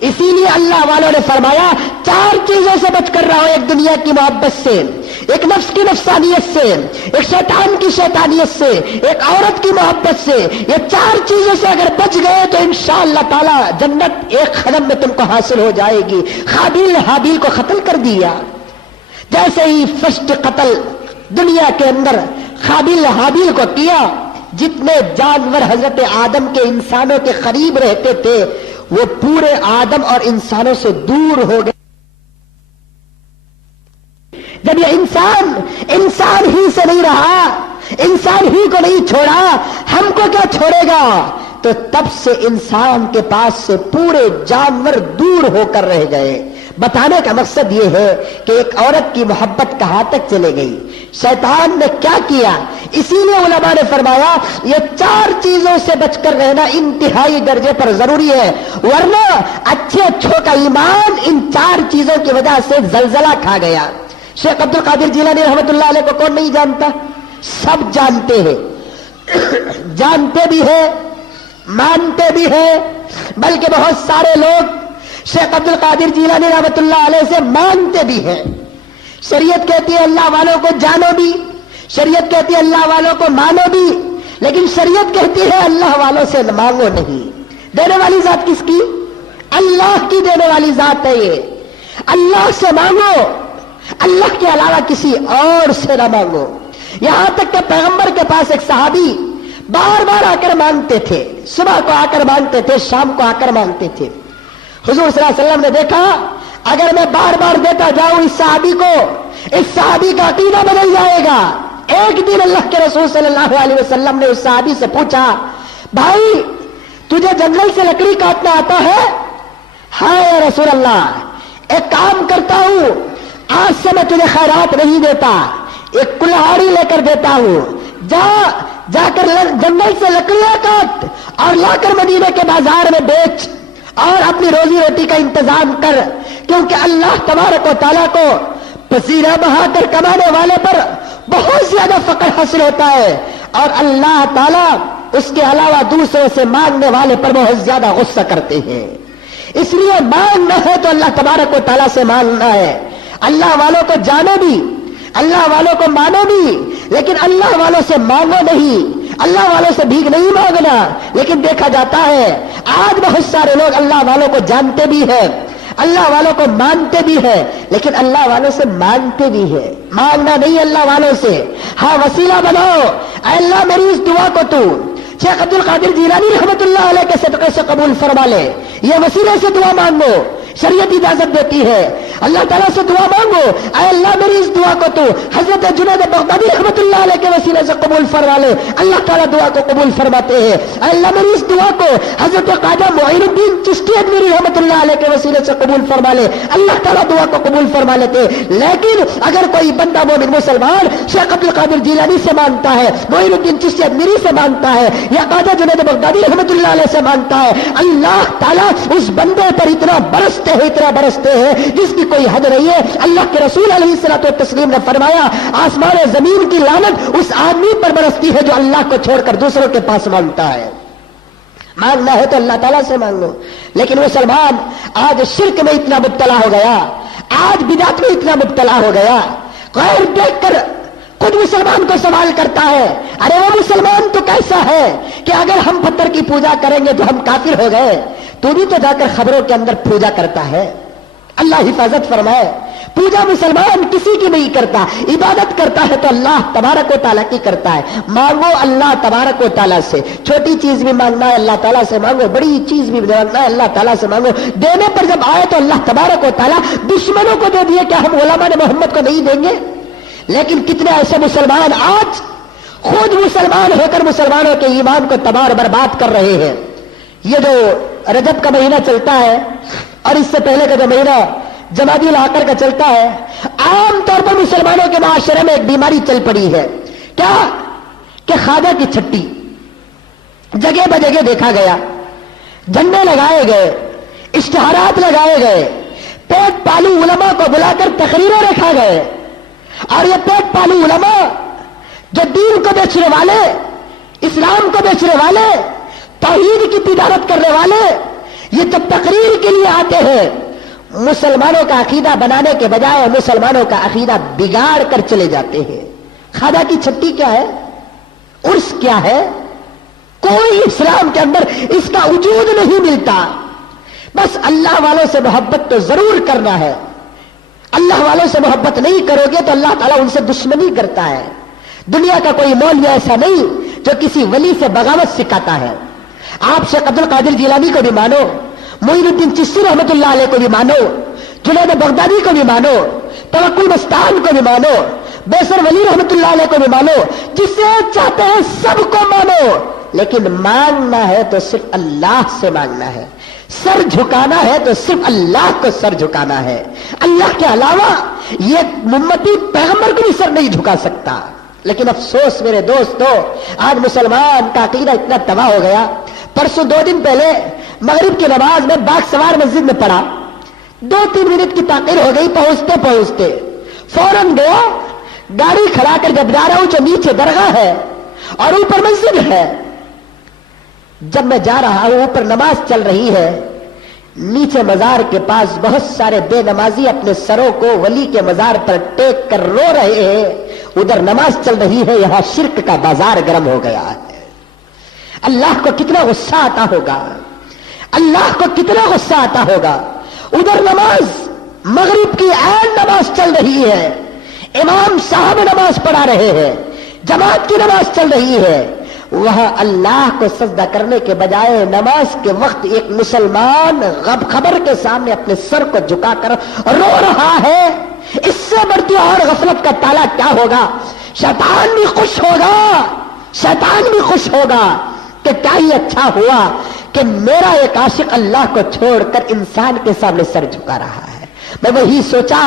اسی لیے اللہ والوں نے فرمایا 4 چیزوں سے بچ کر رہو. ایک دنیا کی محبت سے, ایک نفس کی نفسانیت سے، ایک شیطان کی شیطانیت سے، ایک عورت کی محبت سے، یہ 4 چیزوں سے اگر بچ گئے تو انشاءاللہ تعالی جنت ایک قدم میں تم کو حاصل ہو جائے گی۔ قابیل حابیل کو قتل کر دیا، جیسے ہی فرسٹ قتل دنیا کے اندر قابیل حابیل کو کیا، جتنے جانور حضرت آدم کے انسانوں کے قریب رہتے تھے وہ پورے آدم اور انسانوں سے دور ہو گئے۔ جب یہ انسان ہی سے نہیں رہا، انسان ہی کو نہیں چھوڑا، ہم کو کیا چھوڑے گا؟ تو تب سے انسان کے پاس سے پورے جانور دور ہو کر رہ گئے۔ بتانے کا مقصد یہ ہے کہ ایک عورت کی محبت کہاں تک چلے گئی، شیطان نے کیا کیا۔ اسی لیے علماء نے فرمایا یہ 4 چیزوں سے بچ کر رہنا انتہائی درجے پر ضروری ہے، ورنہ اچھے اچھوں کا ایمان ان 4 چیزوں کی وجہ سے زلزلہ کھا گیا۔ شیخ عبد القادر جیلانی رحمت اللہ علیہ کو کون نہیں جانتا؟ سب جانتے ہیں، جانتے بھی ہیں، مانتے بھی ہیں، بلکہ بہت سارے لوگ شیخ عبد القادر جیلانی رحمت اللہ علیہ سے مانتے بھی ہیں۔ شریعت کہتی ہے اللہ والوں کو جانو بھی، شریعت کہتی ہے اللہ والوں کو مانو بھی، لیکن شریعت کہتی ہے اللہ والوں سے مانگو نہیں۔ دینے والی ذات کس کی؟ اللہ کی دینے والی ذات ہے یہ۔ اللہ سے مانگو، اللہ کے علاوہ کسی اور سے نہ مانگو۔ یہاں تک کہ پیغمبر کے پاس ایک صحابی بار بار آ کر مانگتے تھے، صبح کو آ کر مانگتے تھے، شام کو آ کر مانگتے تھے۔ حضور صلی اللہ علیہ وسلم نے دیکھا اگر میں بار بار دیتا جاؤں اس صحابی کا عقیدہ بدل جائے گا۔ ایک دن اللہ کے رسول صلی اللہ علیہ وسلم نے اس صحابی سے پوچھا، بھائی تجھے جنگل سے لکڑی کاٹنا آتا ہے؟ ہاں یا رسول اللہ، ایک کام کرتا ہوں، آج سے میں تجھے خیرات نہیں دیتا، ایک کلہاڑی لے کر دیتا ہوں، جا کر جنگل سے لکڑیاں کاٹ اور لا کر مدینے کے بازار میں بیچ اور اپنی روزی روٹی کا انتظام کر، کیونکہ اللہ تبارک و تعالیٰ کو پسینہ بہا کر کمانے والے پر بہت زیادہ فقر حاصل ہوتا ہے، اور اللہ تعالیٰ اس کے علاوہ دوسروں سے مانگنے والے پر بہت زیادہ غصہ کرتے ہیں۔ اس لیے مانگنا ہے تو اللہ تبارک و تعالیٰ سے مانگنا ہے۔ اللہ والوں کو جانو بھی، اللہ والوں کو مانو بھی، لیکن اللہ والوں سے مانگو نہیں، اللہ والوں سے بھیک نہیں مانگنا۔ لیکن دیکھا جاتا ہے آج بہت سارے لوگ اللہ والوں کو جانتے بھی ہیں، اللہ والوں کو مانتے بھی ہیں، لیکن اللہ والوں سے مانگتے بھی ہیں۔ مانگنا نہیں اللہ والوں سے، ہاں وسیلہ بناؤ، اے اللہ میری اس دعا کو تو شیخ عبد القادر جیلانی رحمت اللہ علیہ کے صدقے سے قبول فرما لے، یہ وسیلے سے دعا مانگو، شریعت اجازت دیتی ہے۔ اللہ تعالیٰ سے دعا مانگو، اے اللہ میری اس دعا کو تو حضرت جنید بغدادی رحمت اللہ علیہ کے وسیلے سے قبول فرما لے، اللہ تعالیٰ دعا کو قبول فرماتے ہیں۔ اے اللہ میری اس دعا کو حضرت خواجہ معین الدین چشتی اجمیری رحمت اللہ علیہ کے وسیلے سے قبول فرما لے، اللہ تعالیٰ دعا کو قبول فرما لیتے۔ لیکن اگر کوئی بندہ مومن مسلمان شیخ عبد القادر جیلانی سے مانگتا ہے، معین الدین چشتی اجمیری سے مانگتا ہے، یا خواجہ جنید بغدادی رحمت اللہ علیہ سے مانگتا ہے، اللہ تعالیٰ اس بندے پر اتنا برستے ہیں جس کی کوئی حد نہیں ہے۔ اللہ کے رسول علیہ الصلوۃ والتسلیم نے فرمایا آسمان و زمین کی لعنت اس آدمی پر برستی ہے جو اللہ کو چھوڑ کر دوسروں کے پاس مانگتا ہے۔ مانگنا ہے تو اللہ تعالیٰ سے مانگو، لیکن مسلمان آج شرک میں اتنا مبتلا ہو گیا، آج بدعت میں اتنا مبتلا ہو گیا، غیر دیکھ کر خود مسلمان کو سوال کرتا ہے، ارے وہ مسلمان تو کیسا ہے کہ اگر ہم پتھر کی پوجا کریں گے تو ہم کافر ہو گئے، تو بھی تو جا کر خبروں کے اندر پوجا کرتا ہے۔ اللہ حفاظت فرمائے، پوجا مسلمان کسی کی نہیں کرتا، عبادت کرتا ہے تو اللہ تبارک و تعالیٰ کی کرتا ہے۔ مانگو اللہ تبارک و تعالیٰ سے، چھوٹی چیز بھی مانگنا ہے اللہ تعالیٰ سے مانگو، بڑی چیز بھی مانگنا ہے اللہ تعالیٰ سے مانگو۔ دینے پر جب آئے تو اللہ تبارک و تعالیٰ دشمنوں کو دے دیے، کیا ہم علماء محمد کو نہیں دیں گے؟ لیکن کتنے ایسے مسلمان آج خود مسلمان ہو کر مسلمانوں کے ایمان کو تباہ برباد کر رہے ہیں۔ یہ جو رجب کا مہینہ چلتا ہے اور اس سے پہلے کا جو مہینہ جمادی الاخر کا چلتا ہے، عام طور پر مسلمانوں کے معاشرے میں ایک بیماری چل پڑی ہے، کیا کہ خواجہ کی چھٹی جگہ بجگہ دیکھا گیا، جھنڈے لگائے گئے، اشتہارات لگائے گئے، پیٹ پالو علماء کو بلا کر تقریریں رکھا گئے، اور یہ پیٹ پالو علماء جو دین کو بیچنے والے، اسلام کو بیچنے والے، توحید کی تجارت کرنے والے، یہ جب تقریر کے لیے آتے ہیں مسلمانوں کا عقیدہ بنانے کے بجائے مسلمانوں کا عقیدہ بگاڑ کر چلے جاتے ہیں. خواجہ کی چھٹی کیا ہے؟ عرس کیا ہے؟ کوئی اسلام کے اندر اس کا وجود نہیں ملتا. بس اللہ والوں سے محبت تو ضرور کرنا ہے. اللہ والوں سے محبت نہیں کرو گے تو اللہ تعالیٰ ان سے دشمنی کرتا ہے. دنیا کا کوئی مولوی ایسا نہیں جو کسی ولی سے بغاوت سکھاتا ہے. آپ شیخ عبد القادر جیلانی کو بھی مانو, معین الدین چشتی رحمت اللہ علیہ کو بھی مانو, جنید بغدادی کو بھی مانو, توکل مستان کو بھی مانو, بیسر ولی رحمت اللہ علیہ کو بھی مانو, جسے چاہتے ہیں سب کو مانو, لیکن مانگنا ہے تو صرف اللہ سے مانگنا ہے. سر جھکانا ہے تو صرف اللہ کو سر جھکانا ہے. اللہ کے علاوہ یہ امتی پیغمبر کو بھی سر نہیں جھکا سکتا. لیکن افسوس میرے دوستو, آج مسلمان کا عقیدہ اتنا تباہ ہو گیا. پرسوں 2 دن پہلے مغرب کی نماز میں باغ سوار مسجد میں پڑھا. 2-3 منٹ کی تاخیر ہو گئی. پہنچتے فوراً گیا, گاڑی کھڑا کر جب جا رہا ہوں جو نیچے درگاہ ہے اور اوپر مسجد ہے. جب میں جا رہا ہوں اوپر نماز چل رہی ہے, نیچے مزار کے پاس بہت سارے بے نمازی اپنے سروں کو ولی کے مزار پر ٹیک کر رو رہے ہیں. ادھر نماز چل رہی ہے, یہاں شرک کا بازار گرم ہو گیا ہے. اللہ کو کتنا غصہ آتا ہوگا, اللہ کو کتنا غصہ آتا ہوگا. ادھر نماز مغرب کی عین نماز چل رہی ہے, امام صاحب نماز پڑھا رہے ہیں, جماعت کی نماز چل رہی ہے. وہاں اللہ کو سجدہ کرنے کے بجائے نماز کے وقت ایک مسلمان غب خبر کے سامنے اپنے سر کو جھکا کر رو رہا ہے. اس سے بڑھتی اور غفلت کا تالا کیا ہوگا؟ شیطان بھی خوش ہوگا, شیطان بھی خوش ہوگا کہ کیا ہی اچھا ہوا کہ میرا ایک عاشق اللہ کو چھوڑ کر انسان کے سامنے سر جھکا رہا ہے. میں وہی سوچا,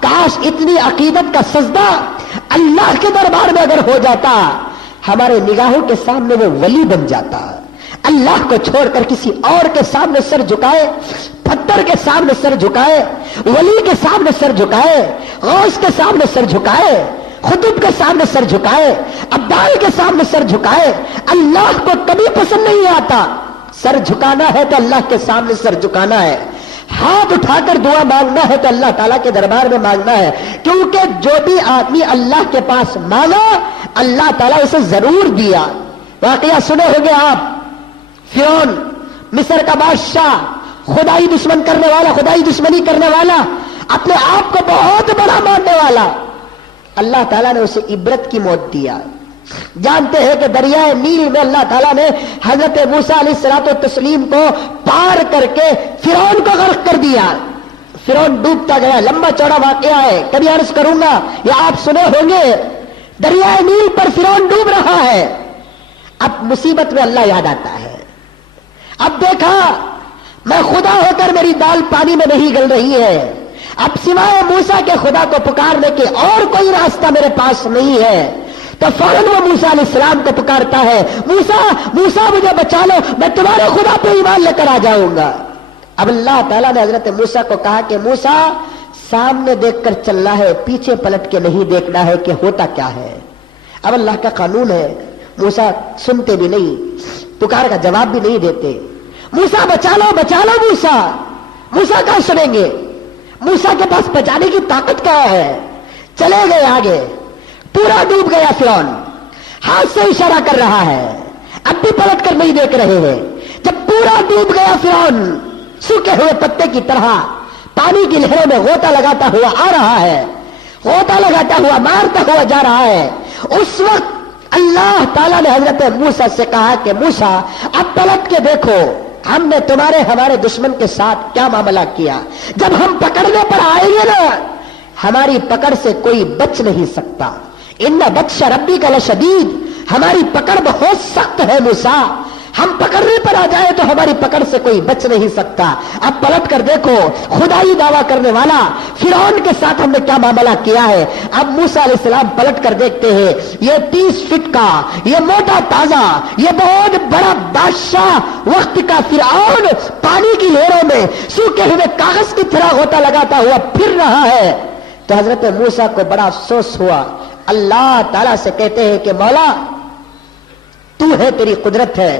کاش اتنی عقیدت کا سجدہ اللہ کے دربار میں اگر ہو جاتا, ہمارے نگاہوں کے سامنے وہ ولی بن جاتا. اللہ کو چھوڑ کر کسی اور کے سامنے سر جھکائے, پتھر کے سامنے سر جھکائے, ولی کے سامنے سر جھکائے, غوث کے سامنے سر جھکائے, خطب کے سامنے سر جھکائے, ابدال کے سامنے سر جھکائے. اللہ کو کبھی پسند نہیں آتا. سر جھکانا ہے تو اللہ کے سامنے سر جھکانا ہے, ہاتھ اٹھا کر دعا مانگنا ہے تو اللہ تعالیٰ کے دربار میں مانگنا ہے. کیونکہ جو بھی آدمی اللہ کے پاس مانگا اللہ تعالیٰ اسے ضرور دیا. واقعہ سنے ہوں گے آپ, فرعون مصر کا بادشاہ, خدائی دشمن کرنے والا, خدائی دشمنی کرنے والا, اپنے آپ کو بہت بڑا ماننے والا. اللہ تعالیٰ نے اسے عبرت کی موت دیا. جانتے ہیں کہ دریائے نیل میں اللہ تعالیٰ نے حضرت موسیٰ علیہ الصلوۃ والتسلیم کو پار کر کے فرعون کو غرق کر دیا. فرعون ڈوبتا گیا. لمبا چوڑا واقعہ ہے, کبھی عرض کروں گا, یا آپ سنے ہوں گے. دریائے نیل پر فرعون ڈوب رہا ہے. اب مصیبت میں اللہ یاد آتا ہے. اب دیکھا میں خدا ہو کر میری دال پانی میں نہیں گل رہی ہے, اب سوائے موسیٰ کے خدا کو پکارنے کے اور کوئی راستہ میرے پاس نہیں ہے. تو فوراً وہ موسیٰ علیہ السلام کو پکارتا ہے, موسیٰ مجھے بچا لو, میں تمہارے خدا پہ ایمان لے کر آ جاؤں گا. اب اللہ تعالیٰ نے حضرت موسیٰ کو کہا کہ موسیٰ سامنے دیکھ کر چلنا ہے, پیچھے پلٹ کے نہیں دیکھنا ہے کہ ہوتا کیا ہے. اب اللہ کا قانون ہے, موسیٰ سنتے بھی نہیں, پکار کا جواب بھی نہیں دیتے. موسیٰ بچا لو موسیٰ. موسیٰ کہاں سنیں گے؟ موسیٰ کے پاس بچانے کی طاقت کیا ہے؟ چلے گئے آگے. پورا ڈوب گیا فرعون, ہاتھ سے اشارہ کر رہا ہے, اب بھی پلٹ کر نہیں دیکھ رہے ہیں. جب پورا ڈوب گیا فرعون, سوکھے ہوئے پتے کی طرح پانی کی لہروں میں غوطہ لگاتا ہوا آ رہا ہے, غوطہ لگاتا ہوا مارتا ہوا جا رہا ہے. اس وقت اللہ تعالیٰ نے حضرت موسیٰ سے کہا کہ موسیٰ اب پلٹ کے دیکھو ہم نے ہمارے دشمن کے ساتھ کیا معاملہ کیا. جب ہم پکڑنے پر آئیں گے نا, ہماری پکڑ سے کوئی بچ نہیں سکتا. ان بطش ربی کا لشدید, ہماری پکڑ بہت سخت ہے موسیٰ, ہم پکڑنے پر آ جائے تو ہماری پکڑ سے کوئی بچ نہیں سکتا. اب پلٹ کر دیکھو خدائی دعویٰ کرنے والا فرعون کے ساتھ ہم نے کیا معاملہ کیا ہے. اب موسیٰ علیہ السلام پلٹ کر دیکھتے ہیں, یہ 30 فٹ کا, یہ موٹا تازہ, یہ بہت بڑا بادشاہ وقت کا فرعون پانی کی لہروں میں سوکھے ہوئے کاغذ کی طرح غوطہ لگاتا ہوا پھر رہا ہے. تو حضرت موسیٰ کو بڑا افسوس ہوا. اللہ تعالیٰ سے کہتے ہیں کہ مولا تو ہے, تیری قدرت ہے,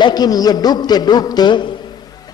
لیکن یہ ڈوبتے ڈوبتے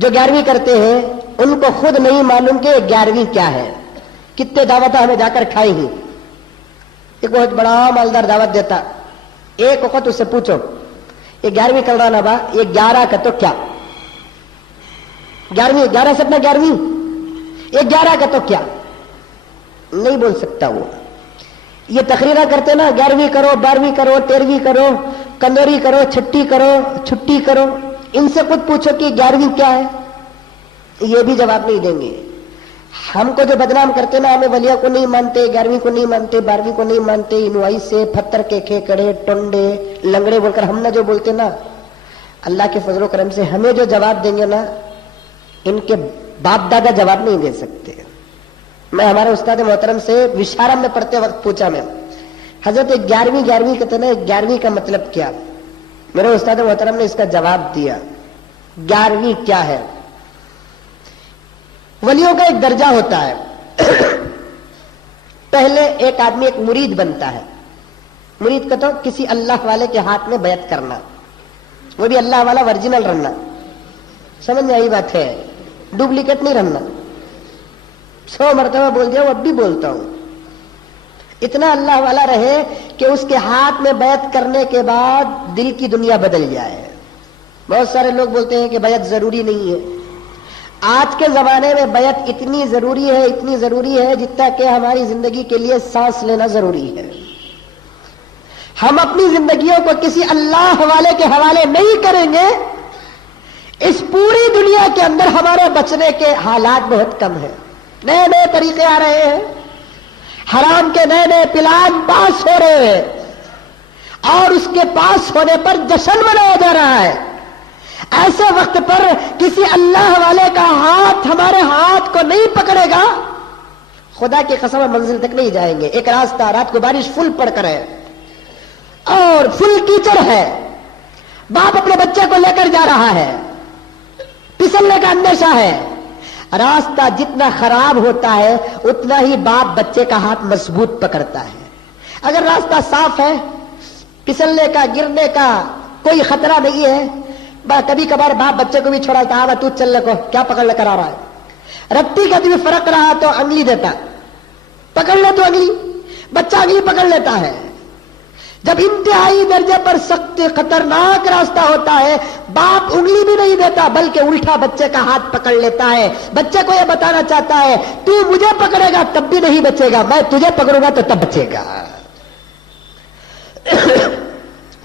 جو 11ویں کرتے ہیں ان کو خود نہیں معلوم کہ 11ویں کیا ہے. کتنے دعوتیں ہمیں جا کر کھائی ہیں. ایک بہت بڑا مالدار دعوت دیتا, ایک وقت اس سے پوچھو یہ 11ویں کر رہا نا با, یہ 11 کا تو کیا, 11ویں 11 سے اپنا 11ویں, یہ 11 کا تو کیا, نہیں بول سکتا وہ. یہ تقریرا کرتے نا 11ویں کرو, 12ویں کرو, 13ویں کرو, کندوری کرو, چھٹی کرو, چھٹی کرو, ان سے خود پوچھو کہ 11ویں کیا ہے, یہ بھی جواب نہیں دیں گے. ہم کو جو بدنام کرتے نا, ہمیں ولیہ کو نہیں مانتے, 11ویں کو نہیں مانتے, 12ویں کو نہیں مانتے, انوائی سے پتھر کے کھیکڑے, ٹونڈے, لنگڑے بول کر ہم نہ جو بولتے نا, اللہ کے فضل و کرم سے ہمیں جو جواب دیں گے نا, ان کے باپ دادا جواب نہیں دے سکتے. میں ہمارے استاد محترم سے وشارم میں پڑھتے وقت پوچھا, میں حضرت 11ویں کہتے ہیں, 11ویں کا مطلب کیا؟ میرے استاد محترم نے اس کا جواب دیا, 11ویں کیا ہے؟ ولیوں کا ایک درجہ ہوتا ہے. پہلے ایک آدمی ایک مرید بنتا ہے. مرید کا تو کسی اللہ والے کے ہاتھ میں بیعت کرنا, وہ بھی اللہ والا ورجنل رہنا. سمجھ میں آئی بات ہے, ڈپلیکیٹ نہیں رہنا. 100 مرتبہ بول دیا, وہ اب بھی بولتا ہوں. اتنا اللہ والا رہے کہ اس کے ہاتھ میں بیعت کرنے کے بعد دل کی دنیا بدل جائے. بہت سارے لوگ بولتے ہیں کہ بیعت ضروری نہیں ہے. آج کے زمانے میں بیعت اتنی ضروری ہے, اتنی ضروری ہے جتنا کہ ہماری زندگی کے لیے سانس لینا ضروری ہے. ہم اپنی زندگیوں کو کسی اللہ والے کے حوالے نہیں کریں گے, اس پوری دنیا کے اندر ہمارے بچنے کے حالات بہت کم ہیں. نئے نئے طریقے آ رہے ہیں, حرام کے نئے نئے پلان پاس ہو رہے ہیں, اور اس کے پاس ہونے پر جشن منایا جا رہا ہے. ایسے وقت پر کسی اللہ والے کا ہاتھ ہمارے ہاتھ کو نہیں پکڑے گا, خدا کی قسم منزل تک نہیں جائیں گے. ایک راستہ, رات کو بارش فل پڑ کر ہے اور فل کیچڑ ہے, باپ اپنے بچے کو لے کر جا رہا ہے, پھسلنے کا اندیشہ ہے. راستہ جتنا خراب ہوتا ہے اتنا ہی باپ بچے کا ہاتھ مضبوط پکڑتا ہے. اگر راستہ صاف ہے, پھسلنے کا, گرنے کا کوئی خطرہ نہیں ہے, کبھی کبھار باپ بچے کو بھی چھوڑاتا, آوا تو چلنے کو, کیا پکڑ لے کر آ رہا ہے. رتی کا بھی فرق رہا تو انگلی دیتا, پکڑ لے تو انگلی, بچہ انگلی پکڑ لیتا ہے. جب انتہائی درجے پر سخت خطرناک راستہ ہوتا ہے, باپ انگلی بھی نہیں دیتا بلکہ الٹا بچے کا ہاتھ پکڑ لیتا ہے. بچے کو یہ بتانا چاہتا ہے تو مجھے پکڑے گا تب بھی نہیں بچے گا, میں تجھے پکڑوں گا تو تب بچے گا.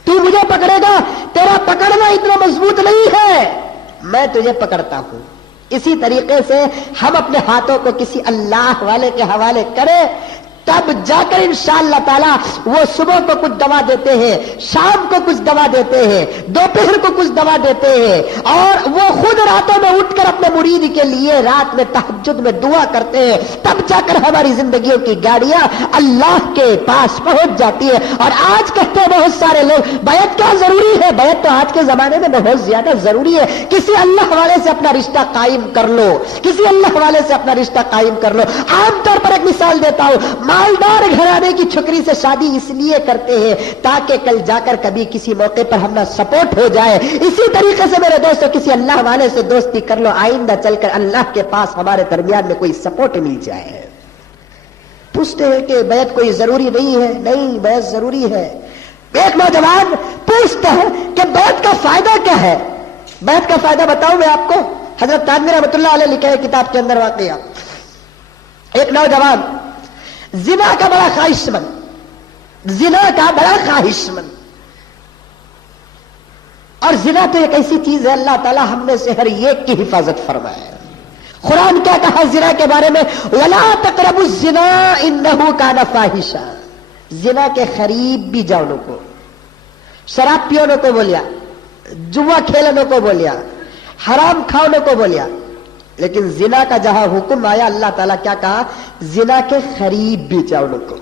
تو مجھے پکڑے گا, تیرا پکڑنا اتنا مضبوط نہیں ہے, میں تجھے پکڑتا ہوں. اسی طریقے سے ہم اپنے ہاتھوں کو کسی اللہ والے کے حوالے کریں, تب جا کر انشاءاللہ تعالی وہ صبح کو کچھ دوا دیتے ہیں, شام کو کچھ دوا دیتے ہیں, دوپہر کو کچھ دوا دیتے ہیں, اور وہ خود راتوں میں اٹھ کر اپنے مرید کے لیے رات میں تہجد میں دعا کرتے ہیں. تب جا کر ہماری زندگیوں کی گاڑیاں اللہ کے پاس پہنچ جاتی ہے. اور آج کہتے ہیں بہت سارے لوگ بیعت کیا ضروری ہے, بیعت تو آج کے زمانے میں بہت زیادہ ضروری ہے. کسی اللہ والے سے اپنا رشتہ قائم کر لو, کسی اللہ والے سے اپنا رشتہ قائم کر لو. عام طور پر ایک مثال دیتا ہوں, مالدار گھرانے کی چھکری سے شادی اس لیے کرتے ہیں تاکہ کل جا کر کبھی کسی موقع پر ہمارا سپورٹ ہو جائے. اسی طریقے سے میرے دوستوں کسی اللہ والے سے دوستی کر لو, آئندہ چل کر اللہ کے پاس ہمارے درمیان میں کوئی سپورٹ مل جائے. پوچھتے ہیں کہ بیعت کوئی ضروری نہیں ہے. نہیں, بیعت ضروری ہے. ایک نوجوان پوچھتا ہے کہ بیعت کا فائدہ کیا ہے. بیعت کا فائدہ بتاؤں میں آپ کو. حضرت تانوی رحمۃ اللہ علیہ لکھے کتاب کے اندر واقعہ, ایک نوجوان زنا کا بڑا خواہش مند, زنا کا بڑا خواہش مند. اور زنا تو ایک ایسی چیز ہے, اللہ تعالی ہم میں سے ہر ایک کی حفاظت فرمائے. قرآن کیا کہا زنا کے بارے میں, وَلَا تَقْرَبُوا الزِّنَا إِنَّهُ كَانَ فَاحِشًا. زنا کے قریب بھی جاؤ کو, شراب پیونے کو بولیا, جوا کھیلنے کو بولیا, حرام کھانے کو بولیا. لیکن زنا کا جہاں حکم آیا اللہ تعالیٰ کیا کہا, زنا کے قریب بھی جاؤ کو,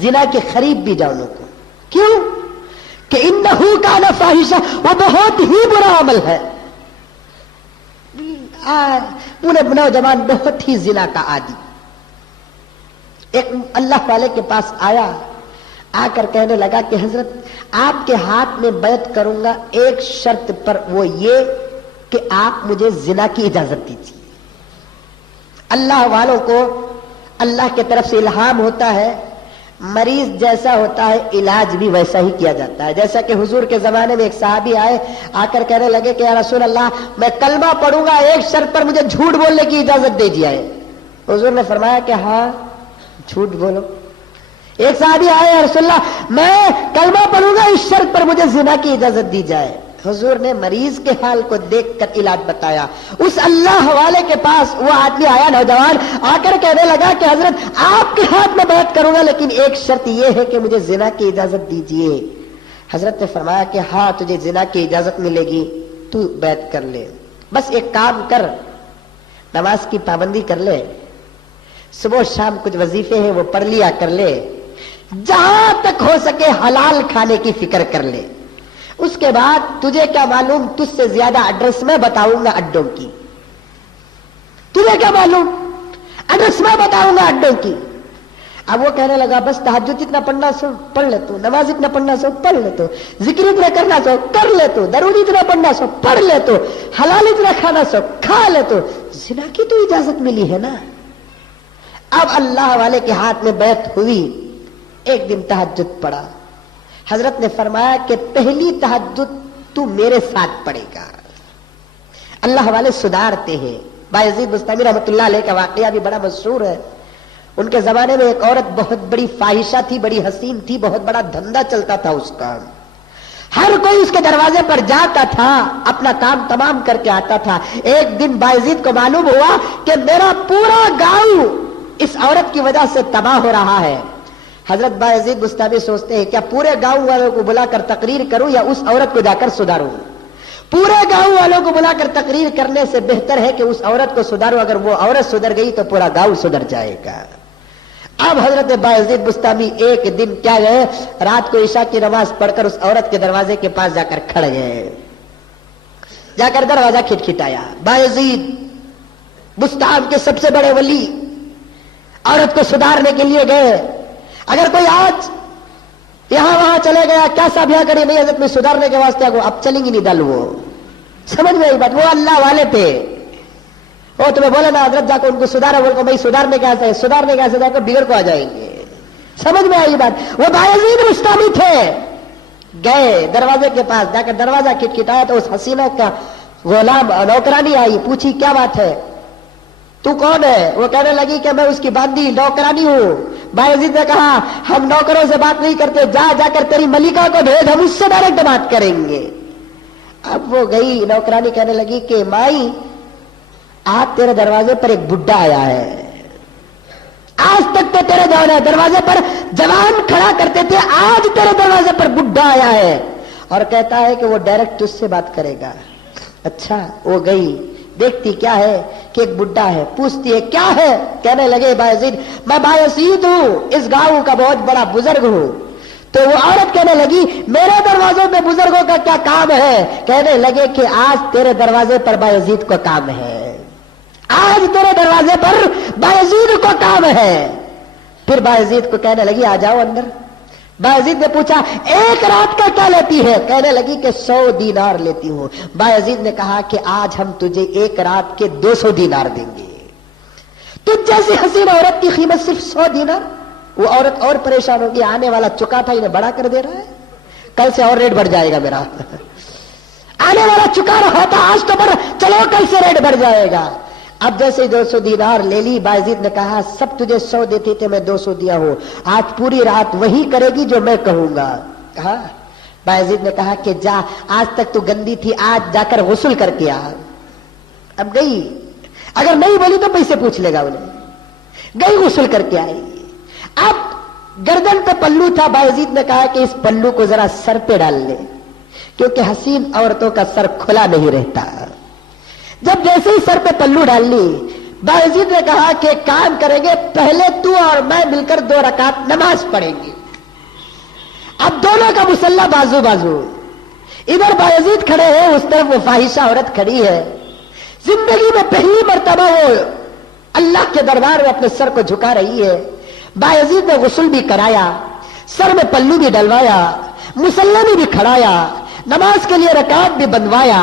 زنا کے قریب بھی جاؤ کو. کیوں کہ انہو کان فاحشہ, وہ بہت ہی برا عمل ہے. پورے نوجوان بہت ہی زنا کا عادی. ایک اللہ والے کے پاس آیا, آ کر کہنے لگا کہ حضرت آپ کے ہاتھ میں بیعت کروں گا ایک شرط پر, وہ یہ کہ آپ مجھے زنا کی اجازت دیجیے. اللہ والوں کو اللہ کی طرف سے الہام ہوتا ہے, مریض جیسا ہوتا ہے علاج بھی ویسا ہی کیا جاتا ہے. جیسا کہ حضور کے زمانے میں ایک صحابی آئے, آ کر کہنے لگے کہ یا رسول اللہ میں کلمہ پڑھوں گا, ایک شرط پر مجھے جھوٹ بولنے کی اجازت دے دیجیے. حضور نے فرمایا کہ ہاں جھوٹ بولو. ایک صحابی آئے, یا رسول اللہ میں کلمہ پڑھوں گا, اس شرط پر مجھے زنا کی اجازت دی جائے. حضور نے مریض کے حال کو دیکھ کر علاج بتایا. اس اللہ والے کے پاس وہ آدمی آیا, نوجوان, آ کر کہنے لگا کہ حضرت آپ کے ہاتھ میں بیعت کروں گا, لیکن ایک شرط یہ ہے کہ مجھے زنا کی اجازت دیجیے. حضرت نے فرمایا کہ ہاں تجھے زنا کی اجازت ملے گی, تو بیعت کر لے. بس ایک کام کر, نماز کی پابندی کر لے, صبح و شام کچھ وظیفے ہیں وہ پڑھ لیا کر لے, جہاں تک ہو سکے حلال کھانے کی فکر کر لے. اس کے بعد تجھے کیا معلوم, تجھ سے زیادہ ایڈریس میں بتاؤں گا اڈوں کی. تجھے کیا معلوم, ایڈریس میں بتاؤں گا اڈوں کی. اب وہ کہنے لگا بس تہجد اتنا پڑھنا سو پڑھ لے تو, نماز اتنا پڑھنا سو پڑھ لے تو, ذکر اتنا کرنا سو کر لے تو, درود اتنا پڑھنا سو پڑھ لے تو, حلال اتنا کھانا سو کھا لے تو, زنا کی تو اجازت ملی ہے نا. اب اللہ والے کے ہاتھ میں بیعت ہوئی. ایک دن تہجد پڑھا. حضرت نے فرمایا کہ پہلی تہجد تو میرے ساتھ پڑھے گا. اللہ والے سدھارتے ہیں. بایزید بستامی رحمۃ اللہ علیہ کا واقعہ بھی بڑا مشہور ہے. ان کے زمانے میں ایک عورت بہت بڑی فاحشہ تھی, بڑی حسین تھی, بہت بڑا دھندا چلتا تھا اس کا. ہر کوئی اس کے دروازے پر جاتا تھا, اپنا کام تمام کر کے آتا تھا. ایک دن بایزید کو معلوم ہوا کہ میرا پورا گاؤں اس عورت کی وجہ سے تباہ ہو رہا ہے. حضرت بایزید بستامی سوچتے ہیں کیا پورے گاؤں والوں کو بلا کر تقریر کروں یا اس عورت کو جا کر سدھاروں. پورے گاؤں والوں کو بلا کر تقریر کرنے سے بہتر ہے کہ اس عورت کو سدھاروں. اگر وہ عورت سدھر گئی تو پورا گاؤں سدھر جائے گا. اب حضرت بایزید بستامی ایک دن کیا گئے, رات کو عشاء کی نماز پڑھ کر اس عورت کے دروازے کے پاس جا کر کھڑ گئے. جا کر دروازہ کھٹکھٹایا. بایزید بستام کے سب سے بڑے ولی عورت کو سدھارنے کے لیے گئے. اگر کوئی آج یہاں وہاں چلے گیا, کیا صاحب یہاں کھڑی نہیں حضرت میں سدھارنے کے واسطے آگو, اب چلیں گی نہیں دل. وہ سمجھ میں آئی بات, وہ اللہ والے تھے. وہ تمہیں بولے نا حضرت جا کے ان کو سدھارا, بول کو بھائی سدھارنے کیسے جا کر بگڑ کو آ جائیں گے. سمجھ میں آئی بات. وہ بایزید بستامی تھے. گئے دروازے کے پاس, جا کر دروازہ کھٹکھٹایا تو اس حسینہ کا غلام نوکرانی آئی. پوچھی کیا بات ہے, تو کون ہے؟ وہ کہنے لگی کہ میں اس کی باندھی نوکرانی ہوں. بایزید نے کہا ہم نوکروں سے بات نہیں کرتے, جا کر تیری ملکہ کو بھیج, ہم اس سے ڈائریکٹ بات کریں گے. اب وہ گئی, نوکرانی کہنے لگی کہ مائی آج تیرے دروازے پر ایک بڈھا آیا ہے. آج تک تو تیرے دروازے پر جوان کھڑا کرتے تھے, آج تیرے دروازے پر بڈھا آیا ہے اور کہتا ہے کہ وہ ڈائریکٹ اس سے بات کرے گا. اچھا. وہ گئی, دیکھتی کیا ہے کہ ایک بڈھا ہے. پوچھتی ہے کیا ہے؟ کہنے لگے بایزید میں بایزید ہوں, اس گاؤں کا بہت بڑا بزرگ ہوں. تو وہ عورت کہنے لگی میرے دروازوں پہ بزرگوں کا کیا کام ہے؟ کہنے لگے کہ آج تیرے دروازے پر بایزید کو کام ہے, آج تیرے دروازے پر بایزید کو کام ہے. پھر بایزید کو کہنے لگی آ جاؤ اندر. بایزید نے پوچھا ایک رات کا کیا لیتی ہے؟ کہنے لگی کہ 100 دینار لیتی ہوں. بایزید نے کہا کہ آج ہم تجھے ایک رات کے 200 دینار دیں گے. تجھ جیسی حسین عورت کی قیمت صرف 100 دینار. وہ عورت اور پریشان ہوگی, آنے والا چکا تھا انہیں بڑا کر دے رہا ہے, کل سے اور ریٹ بڑھ جائے گا میرا. آنے والا چکا رہا تھا, آج تو بڑھ, چلو کل سے ریٹ بڑھ جائے گا. اب جیسے 200 دینار لے لی. بایزید نے کہا سب تجھے 100 دیتے تھے, میں 200 دیا ہوں, آج پوری رات وہی کرے گی جو میں کہوں گا. کہا. بایزید نے کہا کہ جا, آج تک تو گندی تھی, آج جا کر غسل کر کے آ. اب گئی, اگر نہیں بولی تو پیسے پوچھ لے گا انہیں. گئی, غسل کر کے آئی. اب گردن پہ پلو تھا. بایزید نے کہا کہ اس پلو کو ذرا سر پہ ڈال لے, کیونکہ حسین عورتوں کا سر کھلا نہیں رہتا. جب جیسے ہی سر پہ پلو ڈال لی, بایزید نے کہا کہ ایک کام کریں گے, پہلے تو اور میں مل کر 2 رکعت نماز پڑھیں گے. اب دونوں کا مصلی بازو بازو, ادھر بایزید کھڑے ہیں, اس طرف وہ فاحشہ عورت کھڑی ہے. زندگی میں پہلی مرتبہ وہ اللہ کے دربار میں اپنے سر کو جھکا رہی ہے. بایزید نے غسل بھی کرایا, سر میں پلو بھی ڈلوایا, مصلی بھی کھڑایا, نماز کے لیے رکعت بھی بندوایا.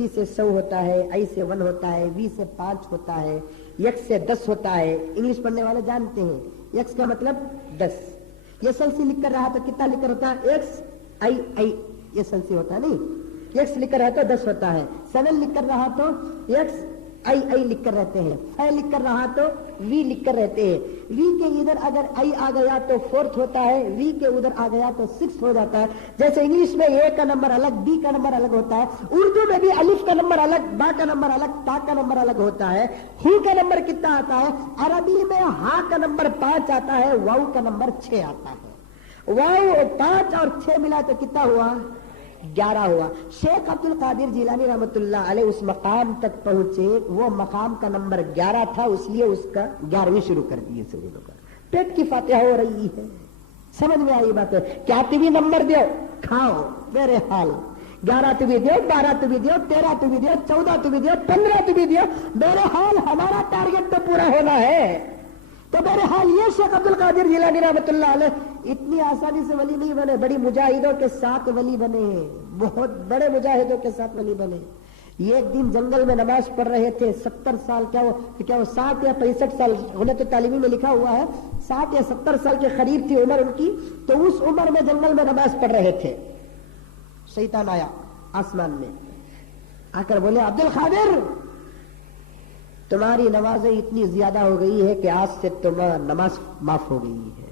سی سے 100 ہوتا ہے, آئی سے 1 ہوتا ہے, وی سے 5 ہوتا ہے, یکس سے 10 ہوتا ہے. انگلش پڑھنے والے جانتے ہیں یکس کا مطلب 10. یہ سلسی لکھ کر رہا تو کتنا لکھ کر ہوتا ہے؟ ایکس آئی آئی, یہ سلسی ہوتا ہے نہیں. ایکس لکھ کر رہا تو 10 ہوتا ہے. 7 لکھ کر رہا تو ایکس آئی آئی لکھ کر رہتے ہیں. 5 لکھ کر رہا تو وی لکھ کر رہتے ہیں. وی کے ادھر اگر آئی آ گیا تو 4 ہوتا ہے, وی کے ادھر آ گیا تو 6 ہو جاتا ہے. جیسے انگلش میں اے کا نمبر الگ, بی کا نمبر الگ ہوتا ہے, اردو میں بھی الف کا نمبر الگ, با کا نمبر الگ, تا کا نمبر الگ ہوتا ہے. ہو کا نمبر کتنا آتا ہے؟ عربی میں ہا کا نمبر 5 آتا ہے, واؤ کا نمبر 6 آتا ہے. واؤ 5 اور 6 ملا تو کتنا ہوا؟ 11 ہوا. شیخ عبد القادر جیلانی رحمۃ اللہ علیہ اس مقام تک پہنچے, وہ مقام کا نمبر 11 تھا, اس لیے اس کا 11ویں شروع کر دیے. پیٹ کی فاتحہ ہو رہی ہے, سمجھ میں آئی بات ہے. کیا تم نمبر دو کھاؤ میرے حال, 11 تو بھی دو, 12 تو بھی دو, 13 تو بھی دو, 14 تو بھی دو, 15 تو بھی دو, میرے حال ہمارا ٹارگیٹ تو پورا ہونا ہے. تو میرے حال یہ شیخ عبد القادر جیلانی رحمۃ اللہ علیہ اتنی آسانی سے ولی نہیں بنے, بڑی مجاہدوں کے ساتھ ولی بنے, بہت بڑے مجاہدوں کے ساتھ ولی بنے. یہ ایک دن جنگل میں نماز پڑھ رہے تھے, 70 سال, کیا وہ 60 یا 65 سال, انہیں تو تعلیمی میں لکھا ہوا ہے 60 یا 70 سال کے قریب تھی عمر ان کی. تو اس عمر میں جنگل میں نماز پڑھ رہے تھے. شیطان آیا آسمان میں, آ کر بولے عبد القادر تمہاری نمازیں اتنی زیادہ ہو گئی ہے کہ آج سے تمہاری نماز معاف ہو گئی ہے.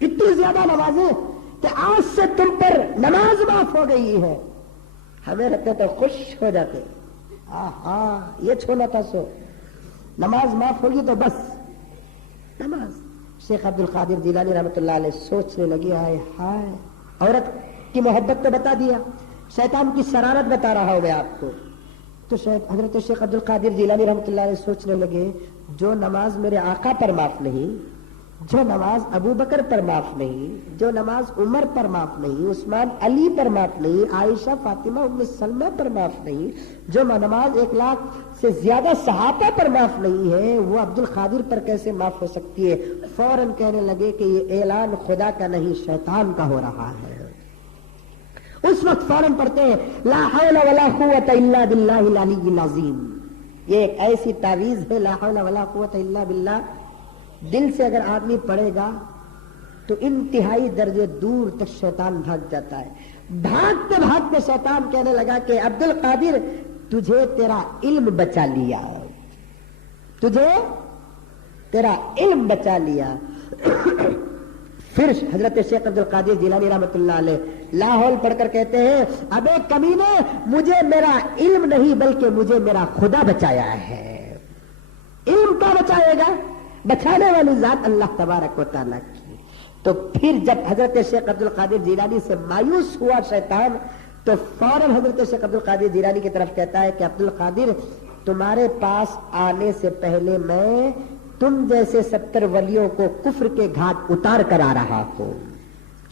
اتنی زیادہ نمازیں کہ آج سے تم پر نماز معاف ہو گئی ہے. ہمیں رکھتے تو خوش ہو جاتے, ہاں یہ چھوڑنا تھا, سو نماز معاف ہوگی تو بس نماز. شیخ عبد القادر جیلانی رحمۃ اللہ علیہ سوچنے لگی, ہائے ہائے, عورت کی محبت تو بتا دیا, شیطان کی شرارت بتا رہا ہوں میں آپ کو. تو حضرت شیخ عبد القادر جیلانی رحمۃ اللہ علیہ سوچنے لگے, جو نماز میرے آقا پر معاف نہیں, جو نماز ابو بکر پر معاف نہیں, جو نماز عمر پر معاف نہیں, عثمان علی پر معاف نہیں, عائشہ فاطمہ ام سلمہ پر معاف نہیں, جو نماز 1 لاکھ سے زیادہ صحابہ پر معاف نہیں ہے, وہ عبد القادر پر کیسے معاف ہو سکتی ہے؟ فوراً کہنے لگے کہ یہ اعلان خدا کا نہیں شیطان کا ہو رہا ہے. اس وقت فوراً پڑھتے ہیں لا حول ولا قوت الا باللہ العلی العظیم. یہ ایک ایسی تعویذ ہے, لا حول ولا قوت الا باللہ, دل سے اگر آدمی پڑھے گا تو انتہائی درجے دور تک شیطان بھاگ جاتا ہے. بھاگتے بھاگتے شیطان کہنے لگا کہ عبد القادر تجھے تیرا علم بچا لیا, تجھے تیرا علم بچا لیا. پھر حضرت شیخ عبد القادر جیلانی رحمۃ اللہ علیہ لاہور پڑھ کر کہتے ہیں, ابے کمینے مجھے میرا علم نہیں بلکہ مجھے میرا خدا بچایا ہے. علم کا بچائے گا؟ بچانے والی ذات اللہ تبارک و تعالیٰ کی. تو پھر جب حضرت شیخ عبد القادر جیلانی سے مایوس ہوا شیطان, تو فوراً حضرت شیخ عبد القادر جیلانی کی طرف کہتا ہے کہ عبد القادر تمہارے پاس آنے سے پہلے میں تم جیسے 70 ولیوں کو کفر کے گھاٹ اتار کر آ رہا ہوں.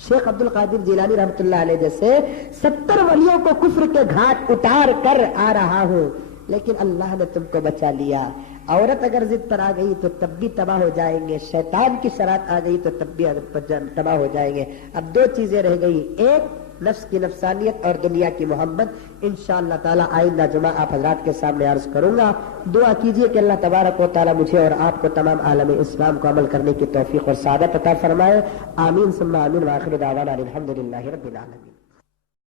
شیخ عبد القادر جیلانی رحمۃ اللہ علیہ جیسے 70 ولیوں کو کفر کے گھاٹ اتار کر آ رہا ہوں, لیکن اللہ نے تم کو بچا لیا. عورت اگر ضد پر آ گئی تو تب بھی تباہ ہو جائیں گے, شیطان کی شرارت آ گئی تو تب بھی تباہ ہو جائیں گے. اب 2 چیزیں رہ گئی, ایک نفس کی نفسانیت اور دنیا کی محبت. انشاءاللہ تعالی آئندہ جمعہ آپ حضرات کے سامنے عرض کروں گا. دعا کیجئے کہ اللہ تبارک و تعالی مجھے اور آپ کو تمام عالم اسلام کو عمل کرنے کی توفیق اور سعادت عطا فرمائے. آمین ثم آمین. وآخر دعوانا الحمدللہ رب العالمین.